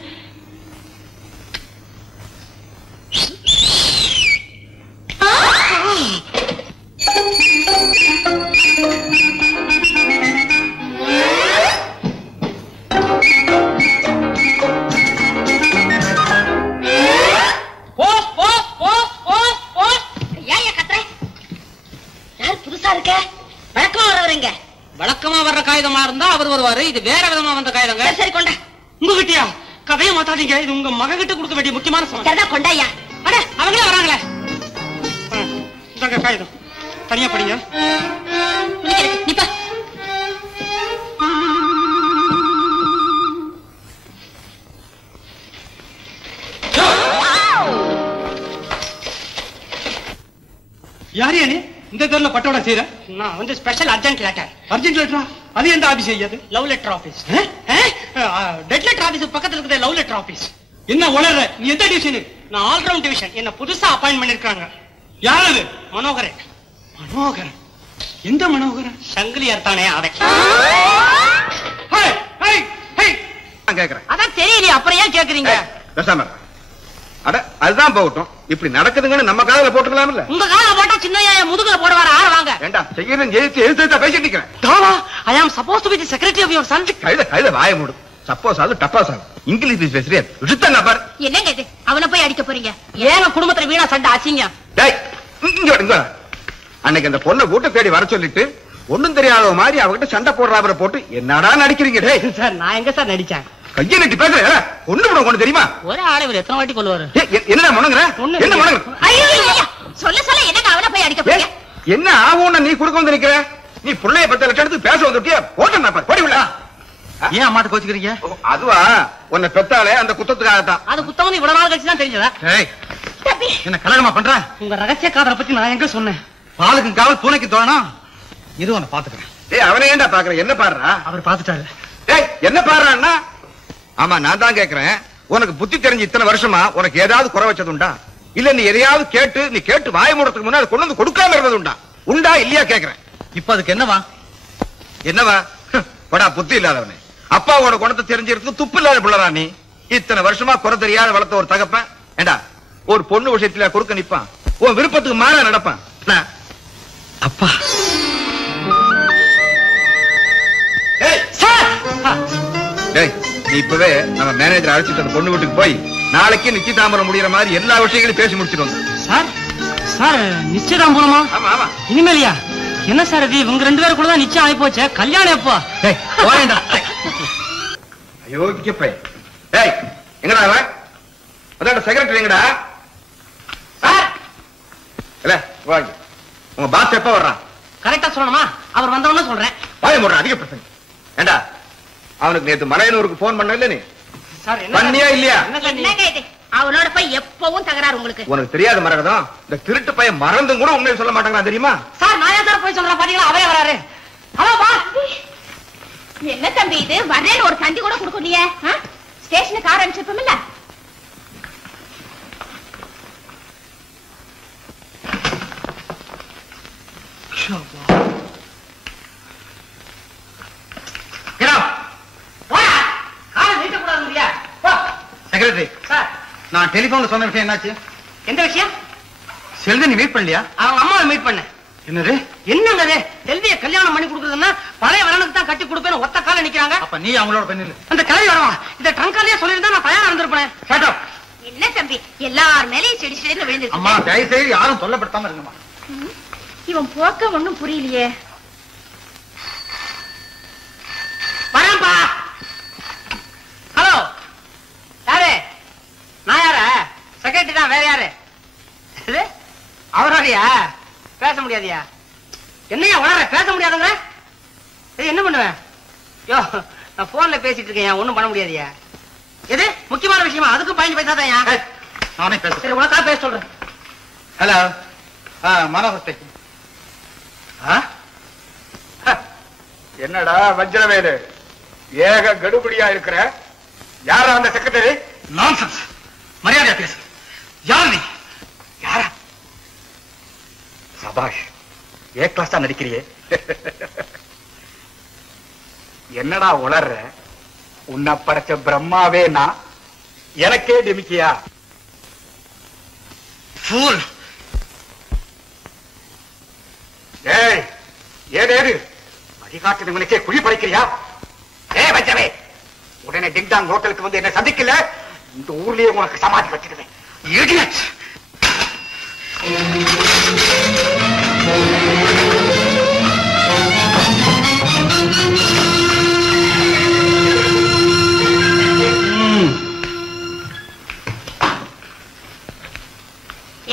வழக்கமா வர்ற காகிதமா இருந்தா அவர் வருவாரு, இது வேற விதமா வந்த காகிதங்க. சரி கொண்டா. உங்ககிட்டயா? கதையை மாத்தாதீங்க, இது உங்க மக கிட்ட கொடுக்க வேண்டிய முக்கியமான சமாச்சாரம். கொண்டாயா? அட, அவங்களே வராங்களே. இந்தாங்க காகிதம், தனியா படிங்க. நிப்பா. யாரு நீ இந்த தெருல பட்டோட செய்யற? நான் வந்து ஸ்பெஷல் அர்ஜென்ட் லெட்டர். அர்ஜென்ட் லெட்டரா? அது எந்த ஆபீஸ் ஐயாது? Love letter office. Dead letter office பக்கத்துல இருக்கிற லவ் லெட்டர் ஆபீஸ். என்ன உளற? நீ எந்த டிவிஷன்? நான் ஆல் ரவுண்ட் டிவிஷன். என்ன புதுசா அப்பாயின்ட் பண்ணிருக்காங்க. யாரு? மனோகரன். மனோகரன்? எந்த மனோகரன்? சங்கிலியார் தானே அவன். கேக்குறேன். அதான் தெரியலையே, அப்புறம் ஏன் கேக்குறீங்க? அட, அதுதான் போகட்டும். இப்படி நடக்குதுங்கன்னு நம்ம காதல போட்டுக்கலாம்ல. உங்க காதல போட்டா சின்ன முதுகுல போடுவாரு. ஆள வாங்க. ஏண்டா செய்யறேன் எழுத்து பேசிட்டு நிக்கிறேன். தாவா, I am supposed to be the secretary of your son. கைத வாய மூடு. சப்போஸ் அது டப்பாஸ் ஆகும். இங்கிலீஷ் பேசுறியா? விட்டுங்க பாரு. என்னங்க இது? அவனை போய் அடிக்க போறீங்க? ஏங்க குடும்பத்துல வீணா சண்டை ஆச்சீங்க? டேய், இங்க வாங்க. அன்னைக்கு அந்த பொண்ணை வீட்டை தேடி வர சொல்லிட்டு ஒண்ணும் தெரியாத மாதிரி அவகிட்ட சண்டை போடுறாவரை போட்டு என்னடா நடிக்கிறீங்க? டேய் சார், நான் எங்க சார் நடிச்சேன்? கையை நட்டி பேசுற ஒண்ணு விட ஒண்ணு தெரியுமா? ஒரே ஆளை இவர் எத்தனை வாட்டி கொள்வாரு? என்ன முணங்குற? என்ன முணங்குற? சொல்ல சொல்ல என்னங்க அவனை போய் அடிக்க போறீங்க? என்ன ஆகும்னு நீ குடுக்க வந்து நிக்கிற? நீ புள்ளைய பத்த லட்சம் எடுத்து பேச வந்துட்டியா? போட்டா பாரு, போடி விட. ஏன் அம்மாட்ட கோச்சுக்கிறீங்க? அதுவா, உன்னை பெத்தாலே அந்த குத்தத்துக்காகத்தான். அது குத்தவனு இவ்வளவு நாள் கழிச்சு தான் தெரிஞ்சதா? என்ன கல்யாணமா பண்ற? உங்க ரகசிய காதலை பத்தி நான் எங்க சொன்னேன்? பாலுக்கும் காவல் பூனைக்கு தோணும். இது உன்னை பாத்துக்கிறேன். அவனை ஏன்டா பாக்குற? என்ன பாடுறா? அவர் பாத்துட்டாரு. என்ன பாடுறான்னா? ஆமா, நான் தான் கேக்குறேன். உனக்கு புத்தி தெரிஞ்சு இத்தனை வருஷமா உனக்கு ஏதாவது குறை வச்சதுண்டா? இல்ல நீ எதையாவது கேட்டு நீ கேட்டு வாய மூடத்துக்கு முன்னாடி கொண்டு வந்து கொடுக்காம இருந்தது உண்டா? உண்டா இல்லையா கேக்குறேன். இப்ப அதுக்கு என்னவா? என்னவா? படா புத்தி இல்லாதவனே. அப்பாவோட குணத்தை தெரிஞ்சிருக்கு துப்பு இல்லாத பிள்ளரா நீ. இத்தனை வருஷமா குறை தெரியாத வளர்த்த ஒரு தகப்பன் ஏண்டா ஒரு பொண்ணு விஷயத்துல குறுக்க நிப்பான்? உன் விருப்பத்துக்கு மாறா நடப்பான். அப்பா, நீ இப்பவே நம்ம மேனேஜர் அழைச்சிட்டு அந்த பொண்ணு வீட்டுக்கு போய் நாளைக்கு நிச்சயதாம்பரம் முடியற மாதிரி எல்லா விஷயங்களையும் பேசி முடிச்சிட்டு வந்து. சார் சார் நிச்சயதாம்பரமா? ஆமா ஆமா. இனிமேலியா? என்ன சார் இது? இவங்க 2 பேரும் கூட தான் நிச்சயம் ஆகி போச்சு. கல்யாணம் எப்போ? ஐயோ கேப்பை. ஏய் எங்கடா அவன்? அதான் செக்ரட்டரி எங்கடா? சார் இல்ல வாங்க. உங்க பாஸ் எப்ப வர்றான்? கரெக்டா சொல்லணுமா? அவர் வந்தவன சொல்றேன். வாய மூடுற அதிக பிரச்சனை. ஏண்டா அவனுக்கு நேத்து மலையனூருக்கு போன் பண்ண இல்ல நீ? சார் என்ன பண்ணியா இல்லையா? என்னங்க இது? அவனோட போய் எப்பவும் தகராறு உங்களுக்கு. உனக்கு தெரியாத மரகதம், இந்த திருட்டு பையன் மறந்தும் கூட உண்மையை சொல்ல மாட்டாங்க தெரியுமா? சார் நான் ஏன் சார் போய் சொல்றேன்? பாத்தீங்களா அவரே வராரு. Hello boss. என்ன தம்பி இது? வரேன்னு ஒரு தந்தி கூட கொடுக்கலையே. ஸ்டேஷனுக்கு கார் அனுப்பிச்சிருப்போம்ல. செக்ரட்டரி நான் டெலிபோன்ல சொன்ன விஷயம் என்னாச்சு? எந்த விஷயம்? செல்வி நீ மீட் பண்ணலையா? அவங்க அம்மாவை மீட் பண்ண. என்னது என்னங்க செல்விய கல்யாணம் பண்ணி கொடுக்குறதுன்னா பழைய வரனுக்கு தான் கட்டி கொடுப்பேன்னு ஒத்த கால நிக்கிறாங்க. அப்ப நீ அவங்களோட பெண்ணு அந்த கிளவி வரவா இந்த ட்ரங்காலேயே சொல்லியிருந்தா நான் தயாரா இருந்திருப்பேன். என்ன தம்பி எல்லார் மேலேயும் செடி செடின்னு விழுந்துருக்கு. அம்மா தயவு செய்து யாரும் சொல்லப்படுத்தாம இருங்கம்மா. இவன் போக்க ஒண்ணும் புரியலையே. வரேன்பா. ஹலோ யாரு? நான் யார? செக்ரட்டரி தான். வேற யாரு? அவரோடையா? பேச முடியாதியா? என்னையா உணர பேச முடியாதுங்க? என்ன பண்ணுவேன்? யோ நான் போன்ல பேசிட்டு இருக்கேன். ஒண்ணும் பண்ண முடியாதியா? எது முக்கியமான விஷயமா? அதுக்கு 15 பைசா தான். நானே பேச. சரி உனக்கா பேச சொல்றேன். Hello Manohar station. என்னடா வஜ்ரவேலு ஏக கடுபடியா இருக்கிற? யாரா அந்த செக்ரட்டரி? நான்சென்ஸ். மரியாதையா பேசு. யார் நீ? யாரா? சபாஷ் ஏ கிளாஸ் தான் நடிக்கிறியே. என்னடா உளர்ற? உன்னை படைச்ச பிரம்மாவே நான் எனக்கே டிமிக்கியா? ஃபூல். ஏய் ஏதேது வழிகாட்டுறவங்களுக்கே குழி படைக்கிறியா? ஏ வச்சவே உடனே டிங்டாங் ஹோட்டலுக்கு வந்து என்ன சந்திக்கல இந்த ஊர்லயே உனக்கு சமாதி வச்சிருவேன். இடியட்.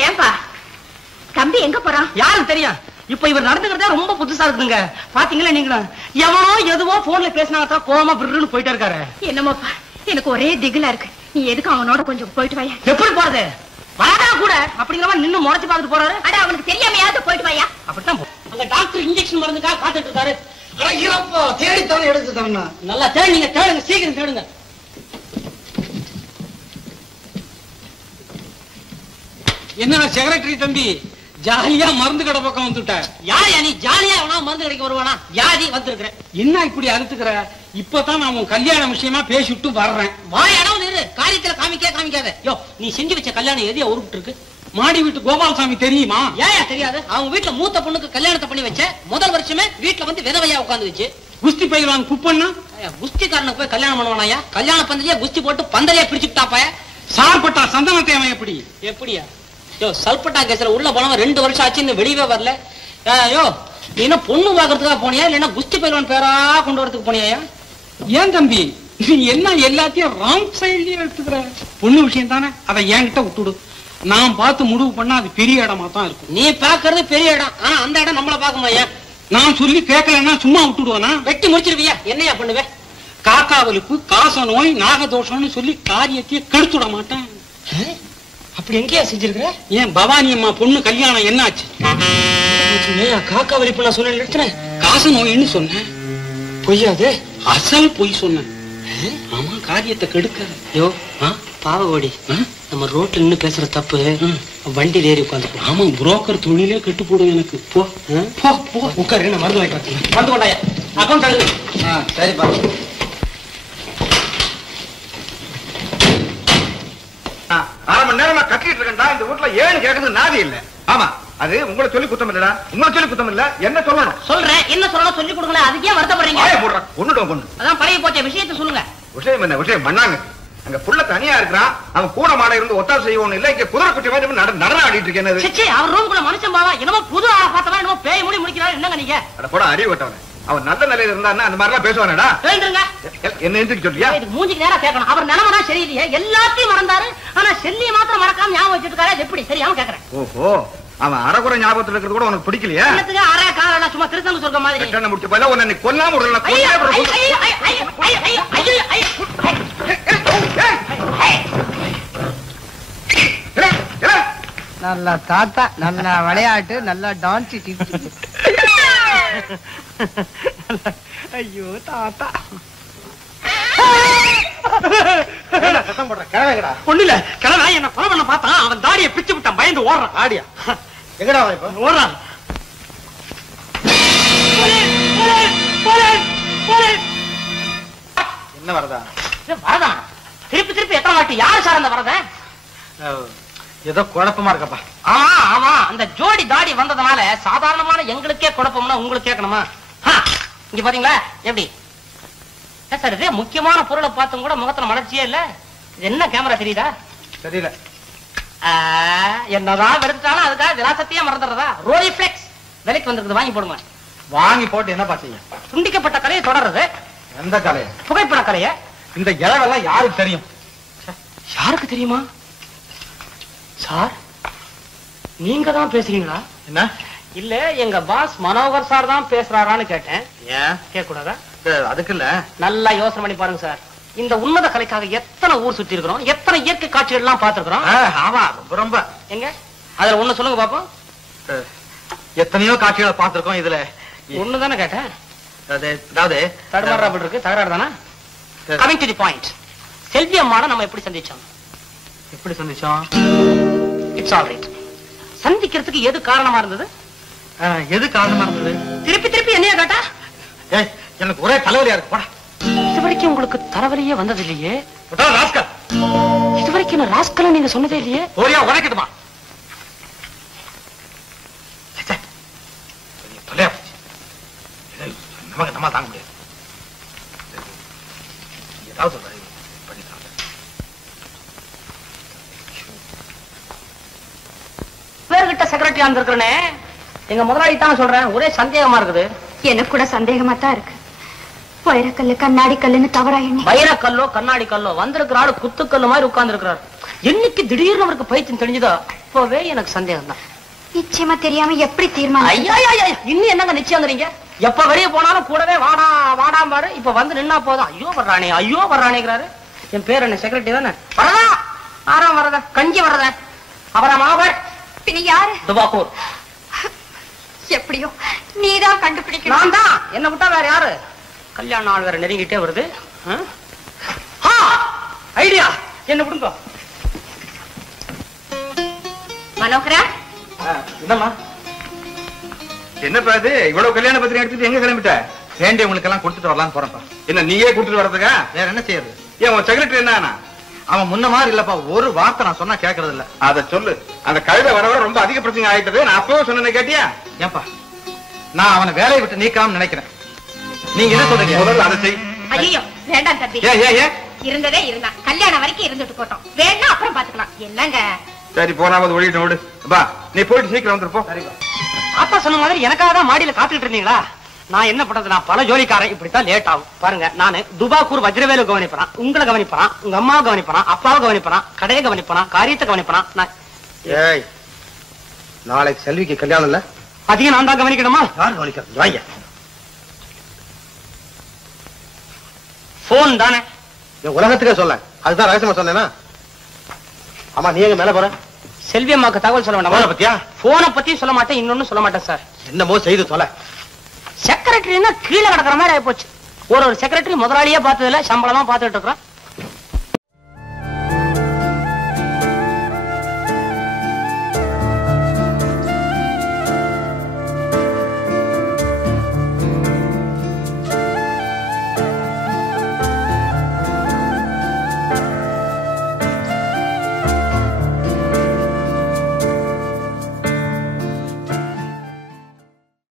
ஏன்பா தம்பி எங்க போறான்? யாருக்கு தெரியும்? இப்ப இவர் நடந்துக்கிறதே ரொம்ப புதுசா இருக்குங்க. பாத்தீங்களா நீங்களும்? எவனோ எதுவோ போன்ல பேசினாங்க கோவமா பிர்ருன்னு போயிட்டே இருக்காரு. என்னமோப்பா எனக்கு ஒரே திகிலா இருக்கு. நீ எதுக்கு அவனோட கொஞ்சம் போயிட்டு வாயா. எப்படி போறது? வராதா கூட அப்படிங்கிற மாதிரி நின்னு முறைச்சு பார்த்துட்டு போறாரு. அட அவனுக்கு தெரியாமையாவது போயிட்டு வாயா. அப்படித்தான் அந்த டாக்டர் இன்ஜெக்ஷன் மருந்துக்காக காத்துட்டு இருக்காரு. தேடித்தானே எடுத்துட்டாங்க. நல்லா தேடுங்க தேடுங்க சீக்கிரம் தேடுங்க. என்ன செக்ரட்டரி தம்பி ஜாலியா மருந்து கடை பக்கம் வந்துட்ட? யாரையா நீ? ஜாலியா அவனா மருந்து கிடைக்க வருவானா? வியாதி வந்திருக்கிறேன். என்ன இப்படி அறுத்துக்கிற? இப்பதான் நான் உன் கல்யாண விஷயமா பேசிட்டு வர்றேன். வாயானவன் இரு. காரியத்துல காமிக்காத. யோ நீ செஞ்சு வச்ச கல்யாணம் எதையா உருட்டு இருக்கு? மாடி வீட்டு கோபாலசாமி தெரியுமா? ஏன் தெரியாது? அவங்க வீட்டுல மூத்த பொண்ணுக்கு கல்யாணத்தை பண்ணி வச்ச முதல் வருஷமே வீட்டுல வந்து விதவையா உட்காந்து வச்சு குஸ்தி பயிலான் குப்பண்ணா குஸ்திக்காரனுக்கு போய் கல்யாணம் பண்ணுவானாயா? கல்யாண பந்தலையா குஸ்தி போட்டு பந்தலையா பிரிச்சுட்டாப்பாய. சார்பட்டா சந்தன தேவன் எப்படியா? யோ சல்பட்டா கேஸ்ல உள்ள போனவன் 2 வருஷம் ஆச்சு இன்னும் வெளியவே வரல. யோ நீ என்ன பொண்ணு பாக்குறதுக்காக போனியா இல்லன்னா குஸ்தி பயில்வான் பேரா கொண்டு வரதுக்கு போனியா? ஏன் தம்பி நீ என்ன எல்லாத்தையும் ராங் சைட்லயே எடுத்துக்கிற? பொண்ணு விஷயம் தானே, அதை என்கிட்ட விட்டுடு. நான் பார்த்து முடிவு பண்ணா அது பெரிய இடமா தான் இருக்கும். நீ பாக்குறது பெரிய இடம், ஆனா அந்த இடம் நம்மள பாக்குமாயா? நான் சொல்லி கேட்கலன்னா சும்மா விட்டுடுவானா? வெட்டி முடிச்சிருவியா? என்னையா பண்ணுவேன்? காக்காவலிப்பு, காச நோய், நாகதோஷம்னு சொல்லி காரியத்தையே கெடுத்துட மாட்டேன். அப்படி எங்கேயா செஞ்சிருக்கிற? ஏன் பவானி அம்மா பொண்ணு கல்யாணம் என்னாச்சு? காக்கா வலிப்பு நான் சொன்ன நிறுத்தினேன். காச நோயின்னு சொன்னேன். பொய்யாது? அசல் பொய் சொன்னேன். ஆமா காரியத்தை கெடுக்க. யோ பாவகோடி, நம்ம ரோட்ல நின்னு பேசுற தப்பு வண்டியில ஏறி உட்காந்து. ஆமா புரோக்கர் தொழிலே கெட்டு போடும் எனக்கு. போ போ போ உட்காரு. என்ன மருந்து வாங்கிட்டு மருந்து கொண்டாயா? அக்கௌண்ட் அழுது. சரிப்பா. 1/2 மணி நேரமா கட்டிட்டு இருக்கேன்டா. இந்த வீட்டுல ஏன்னு கேட்கறது நாதி இல்ல. ஆமா அது உங்களை சொல்லி குத்தம் இல்லடா. உங்களை சொல்லி குத்தம் இல்ல. என்ன சொல்லணும்? சொல்றேன். என்ன சொல்லணும் சொல்லி கொடுக்கல. அதுக்கே வருத்தப்படுறீங்க? ஒண்ணுடும் பொண்ணு. அதான் பழைய போச்ச விஷயத்த சொல்லுங்க. விஷயம் என்ன விஷயம் பண்ணாங்க அங்க புள்ள தனியா இருக்கிறான் அவன் கூட மாட இருந்து ஒத்தாசை செய்வோம் இல்ல இங்க குதிரை குட்டி மாதிரி நடனம் ஆடிட்டு இருக்கேன் அவர் ரூம்குள்ள மனுஷன் பாவா என்னமோ புது ஆளை பார்த்தவன் என்னமோ பேய் மூடி முடிக்கிறாரு என்னங்க நீங்க அட போட அறிவு விட்டவன அவன் நல்ல நிலையில இருந்தா அந்த மாதிரி எல்லாம் பேசுவானடா என்ன எந்திரிக்க சொல்றியா மூஞ்சிக்கு நேரா கேட்கணும் அவர் நிலைமைனா சரியில்லையே எல்லாத்தையும் மறந்தாரு ஆனா செல்லியை மாத்திரம் மறக்காம ஞாபகம் வச்சுட்டு இருக்காரு எப்படி சரியாம கேக்குறேன் ஓஹோ அவன் அரைக்குறை ஞாபகத்துல இருக்கிறது கூட உனக்கு பிடிக்கலையா அரை கால சும்மா திருத்தம் சொல்ற மாதிரி முடிச்சு போல உன்னை கொல்லாம விடலாம் நல்ல தாத்தா நல்ல விளையாட்டு நல்ல டான்ஸ் ஐயோ தாத்தா ஒண்ணு இல்ல கிழமை என்ன கொலை பண்ண பார்த்தான் அவன் தாடியை பிச்சு விட்டான் பயந்து ஓடுறான் ஆடியா எங்கடா ஓடுறான் என்ன வரதா வரதா திருப்பி திருப்பி எத்தனை வாட்டி யாரு சார் அந்த வரத ஏதோ குழப்பமா இருக்கப்பா ஆமா ஆமா அந்த ஜோடி தாடி வந்ததுனால சாதாரணமான எங்களுக்கே குழப்பம்னா உங்களுக்கு கேட்கணுமா இங்க பாத்தீங்களா எப்படி சார் இது முக்கியமான பொருளை பார்த்தும் கூட முகத்துல மலர்ச்சியே இல்ல இது என்ன கேமரா தெரியுதா தெரியல என்னதான் வெறுத்தாலும் அதுக்காக விலாசத்தையே மறந்துடுறதா ரோலிஃபிளெக்ஸ் விலைக்கு வந்திருக்குது வாங்கி போடுங்க வாங்கி போட்டு என்ன பாத்தீங்க துண்டிக்கப்பட்ட கலையை தொடர்றது எந்த கலையை புகைப்பட கலையை இந்த இளவெல்லாம் யாருக்கு தெரியும் யாருக்கு தெரியுமா சார் நீங்க தான் பேசுறீங்களா என்ன இல்ல எங்க பாஸ் மனோகர் சார் தான் பேசுறாரான்னு கேட்டேன் ஏன் கேட்க கூடாதா அதுக்கு இல்ல நல்லா யோசனை பண்ணி பாருங்க சார் இந்த உன்னத கலைக்காக எத்தனை ஊர் சுத்தி இருக்கிறோம் எத்தனை இயற்கை காட்சிகள் எல்லாம் பார்த்திருக்கிறோம் ஆமா ரொம்ப எங்க அதுல ஒண்ணு சொல்லுங்க பாப்போம் எத்தனையோ காட்சிகளை பார்த்திருக்கோம் இதுல ஒண்ணுதானே கேட்டேன் அதாவது தடுமாறாப்பட்டு இருக்கு தகராறு தானே கமிங் டு தி பாயிண்ட் செல்வி அம்மாவை நம்ம எப்படி சந்திச்சோம் எப்படி சந்திச்சோம் இட்ஸ் ஆல் ரைட் சந்திக்கிறதுக்கு எது காரணமா இருந்தது எது காரணமா இருந்தது திருப்பி திருப்பி என்னையா கேட்டா எனக்கு ஒரே தலைவலியா இருக்கு போடா இது வரைக்கும் உங்களுக்கு தலைவலியே வந்தது இல்லையே ராஸ்கல் இது வரைக்கும் நான் ராஸ்கல் நீங்க சொன்னதே இல்லையே ஒரே உடைக்கட்டுமா நமக்கு நம்ம தாங்க முடியாது ஏதாவது சொல்ற பேர்கிட்ட செக்ரட்டரியா இருந்திருக்கிறனே எங்க முதலாளி தான் சொல்றேன் ஒரே சந்தேகமா இருக்குது எனக்கு கூட சந்தேகமா தான் இருக்கு வைரக்கல்லு கண்ணாடி கல்லுன்னு தவறா எண்ணி வைரக்கல்லோ கண்ணாடி கல்லோ வந்திருக்கிற ஆளு குத்துக்கல்லு மாதிரி உட்கார்ந்து இருக்கிறார் என்னைக்கு திடீர்னு அவருக்கு பைத்தியம் தெரிஞ்சதோ அப்பவே எனக்கு சந்தேகம் தான் நிச்சயமா தெரியாம எப்படி தீர்மானம் ஐயா இன்னும் என்னங்க நிச்சயங்கிறீங்க எப்ப வெளியே போனாலும் கூடவே வாடா வாடாம் பாரு இப்ப வந்து நின்னா போதும் ஐயோ வர்றானேங்கிறாரு என் பேர் என்ன செக்ரட்டரி தானே வரதா ஆறாம் வரதா கஞ்சி வரதா அவரா மாவர் பின்ன யாரு துபாக்கூர் எப்படியோ நீதான் கண்டுபிடிக்கணும் நான் தான் என்ன விட்டா வேற யாரு கல்யாண நாள் வேற நெருங்கிட்டே வருது ஐடியா என்ன விடுங்க மனோகரா என்னம்மா என்னப்பா இது இவ்வளவு கல்யாண பத்திரிகை எடுத்துட்டு எங்க கிளம்பிட்ட வேண்டியவங்களுக்கு எல்லாம் கொடுத்துட்டு வரலாம்னு போறேன்ப்பா என்ன நீயே கொடுத்துட்டு வர்றதுக்கா வேற என்ன செய்யறது ஏன் உன் செக்ரட்டரி என்ன அவன் முன்ன மாதிரி இல்லப்பா ஒரு வார்த்தை நான் சொன்னா கேட்கறது இல்ல அத சொல்லு அந்த கழுதை வர வர ரொம்ப அதிக பிரச்சனை ஆயிட்டது நான் அப்பவே சொன்னேன் கேட்டியா ஏன்பா நான் அவனை வேலையை விட்டு நீக்கலாம்னு நினைக்கிறேன் நீங்க என்ன சொல்றீங்க முதல்ல அதை செய் ஐயோ வேண்டாம் தம்பி ஏன் இருந்ததே இருந்தான் கல்யாணம் வரைக்கும் இருந்துட்டு போட்டோம் வேணா அப்புறம் பாத்துக்கலாம் என்னங்க சரி போனாவது ஒழிட்டு விடு பா நீ போயிட்டு சீக்கிரம் வந்துருப்போம் அப்பா சொன்ன மாதிரி எனக்காக தான் மாடியில காத்துட்டு இருந்தீங்களா நான் என்ன பண்றது நான் பல ஜோலிக்காரன் இப்படித்தான் லேட் ஆகும் பாருங்க நானு துபாக்கூர் வஜ்ரவேலு கவனிப்பறான் உங்களை கவனிப்பறான் உங்க அம்மாவை கவனிப்பறான் அப்பாவை கவனிப்பறான் கடையை கவனிப்பறான் காரியத்தை கவனிப்பறான் நான் ஏய் நாளைக்கு செல்விக்கு கல்யாணம் இல்ல அதிகம் நான் தான் கவனிக்கணுமா யார் கவனிக்கிறது வாங்க போன் தானே உலகத்துக்கே சொல்ல அதுதான் ரகசியமா சொன்னேனா ஆமா நீ எங்க மேல போற செல்வி அம்மாக்கு தகவல் சொல்ல வேண்டாம் பத்தியா போனை பத்தியும் சொல்ல மாட்டேன் இன்னொன்னு சொல்ல மாட்டேன் சார் என்னமோ செய்து தொலை செக்ரட்டரின்னா கீழே கிடக்குற மாதிரி ஆயிப்போச்சு ஒரு செக்ரட்டரி முதலாளியே பார்த்ததுல சம்பளமா பார்த்துட்டு இருக்கிறோம்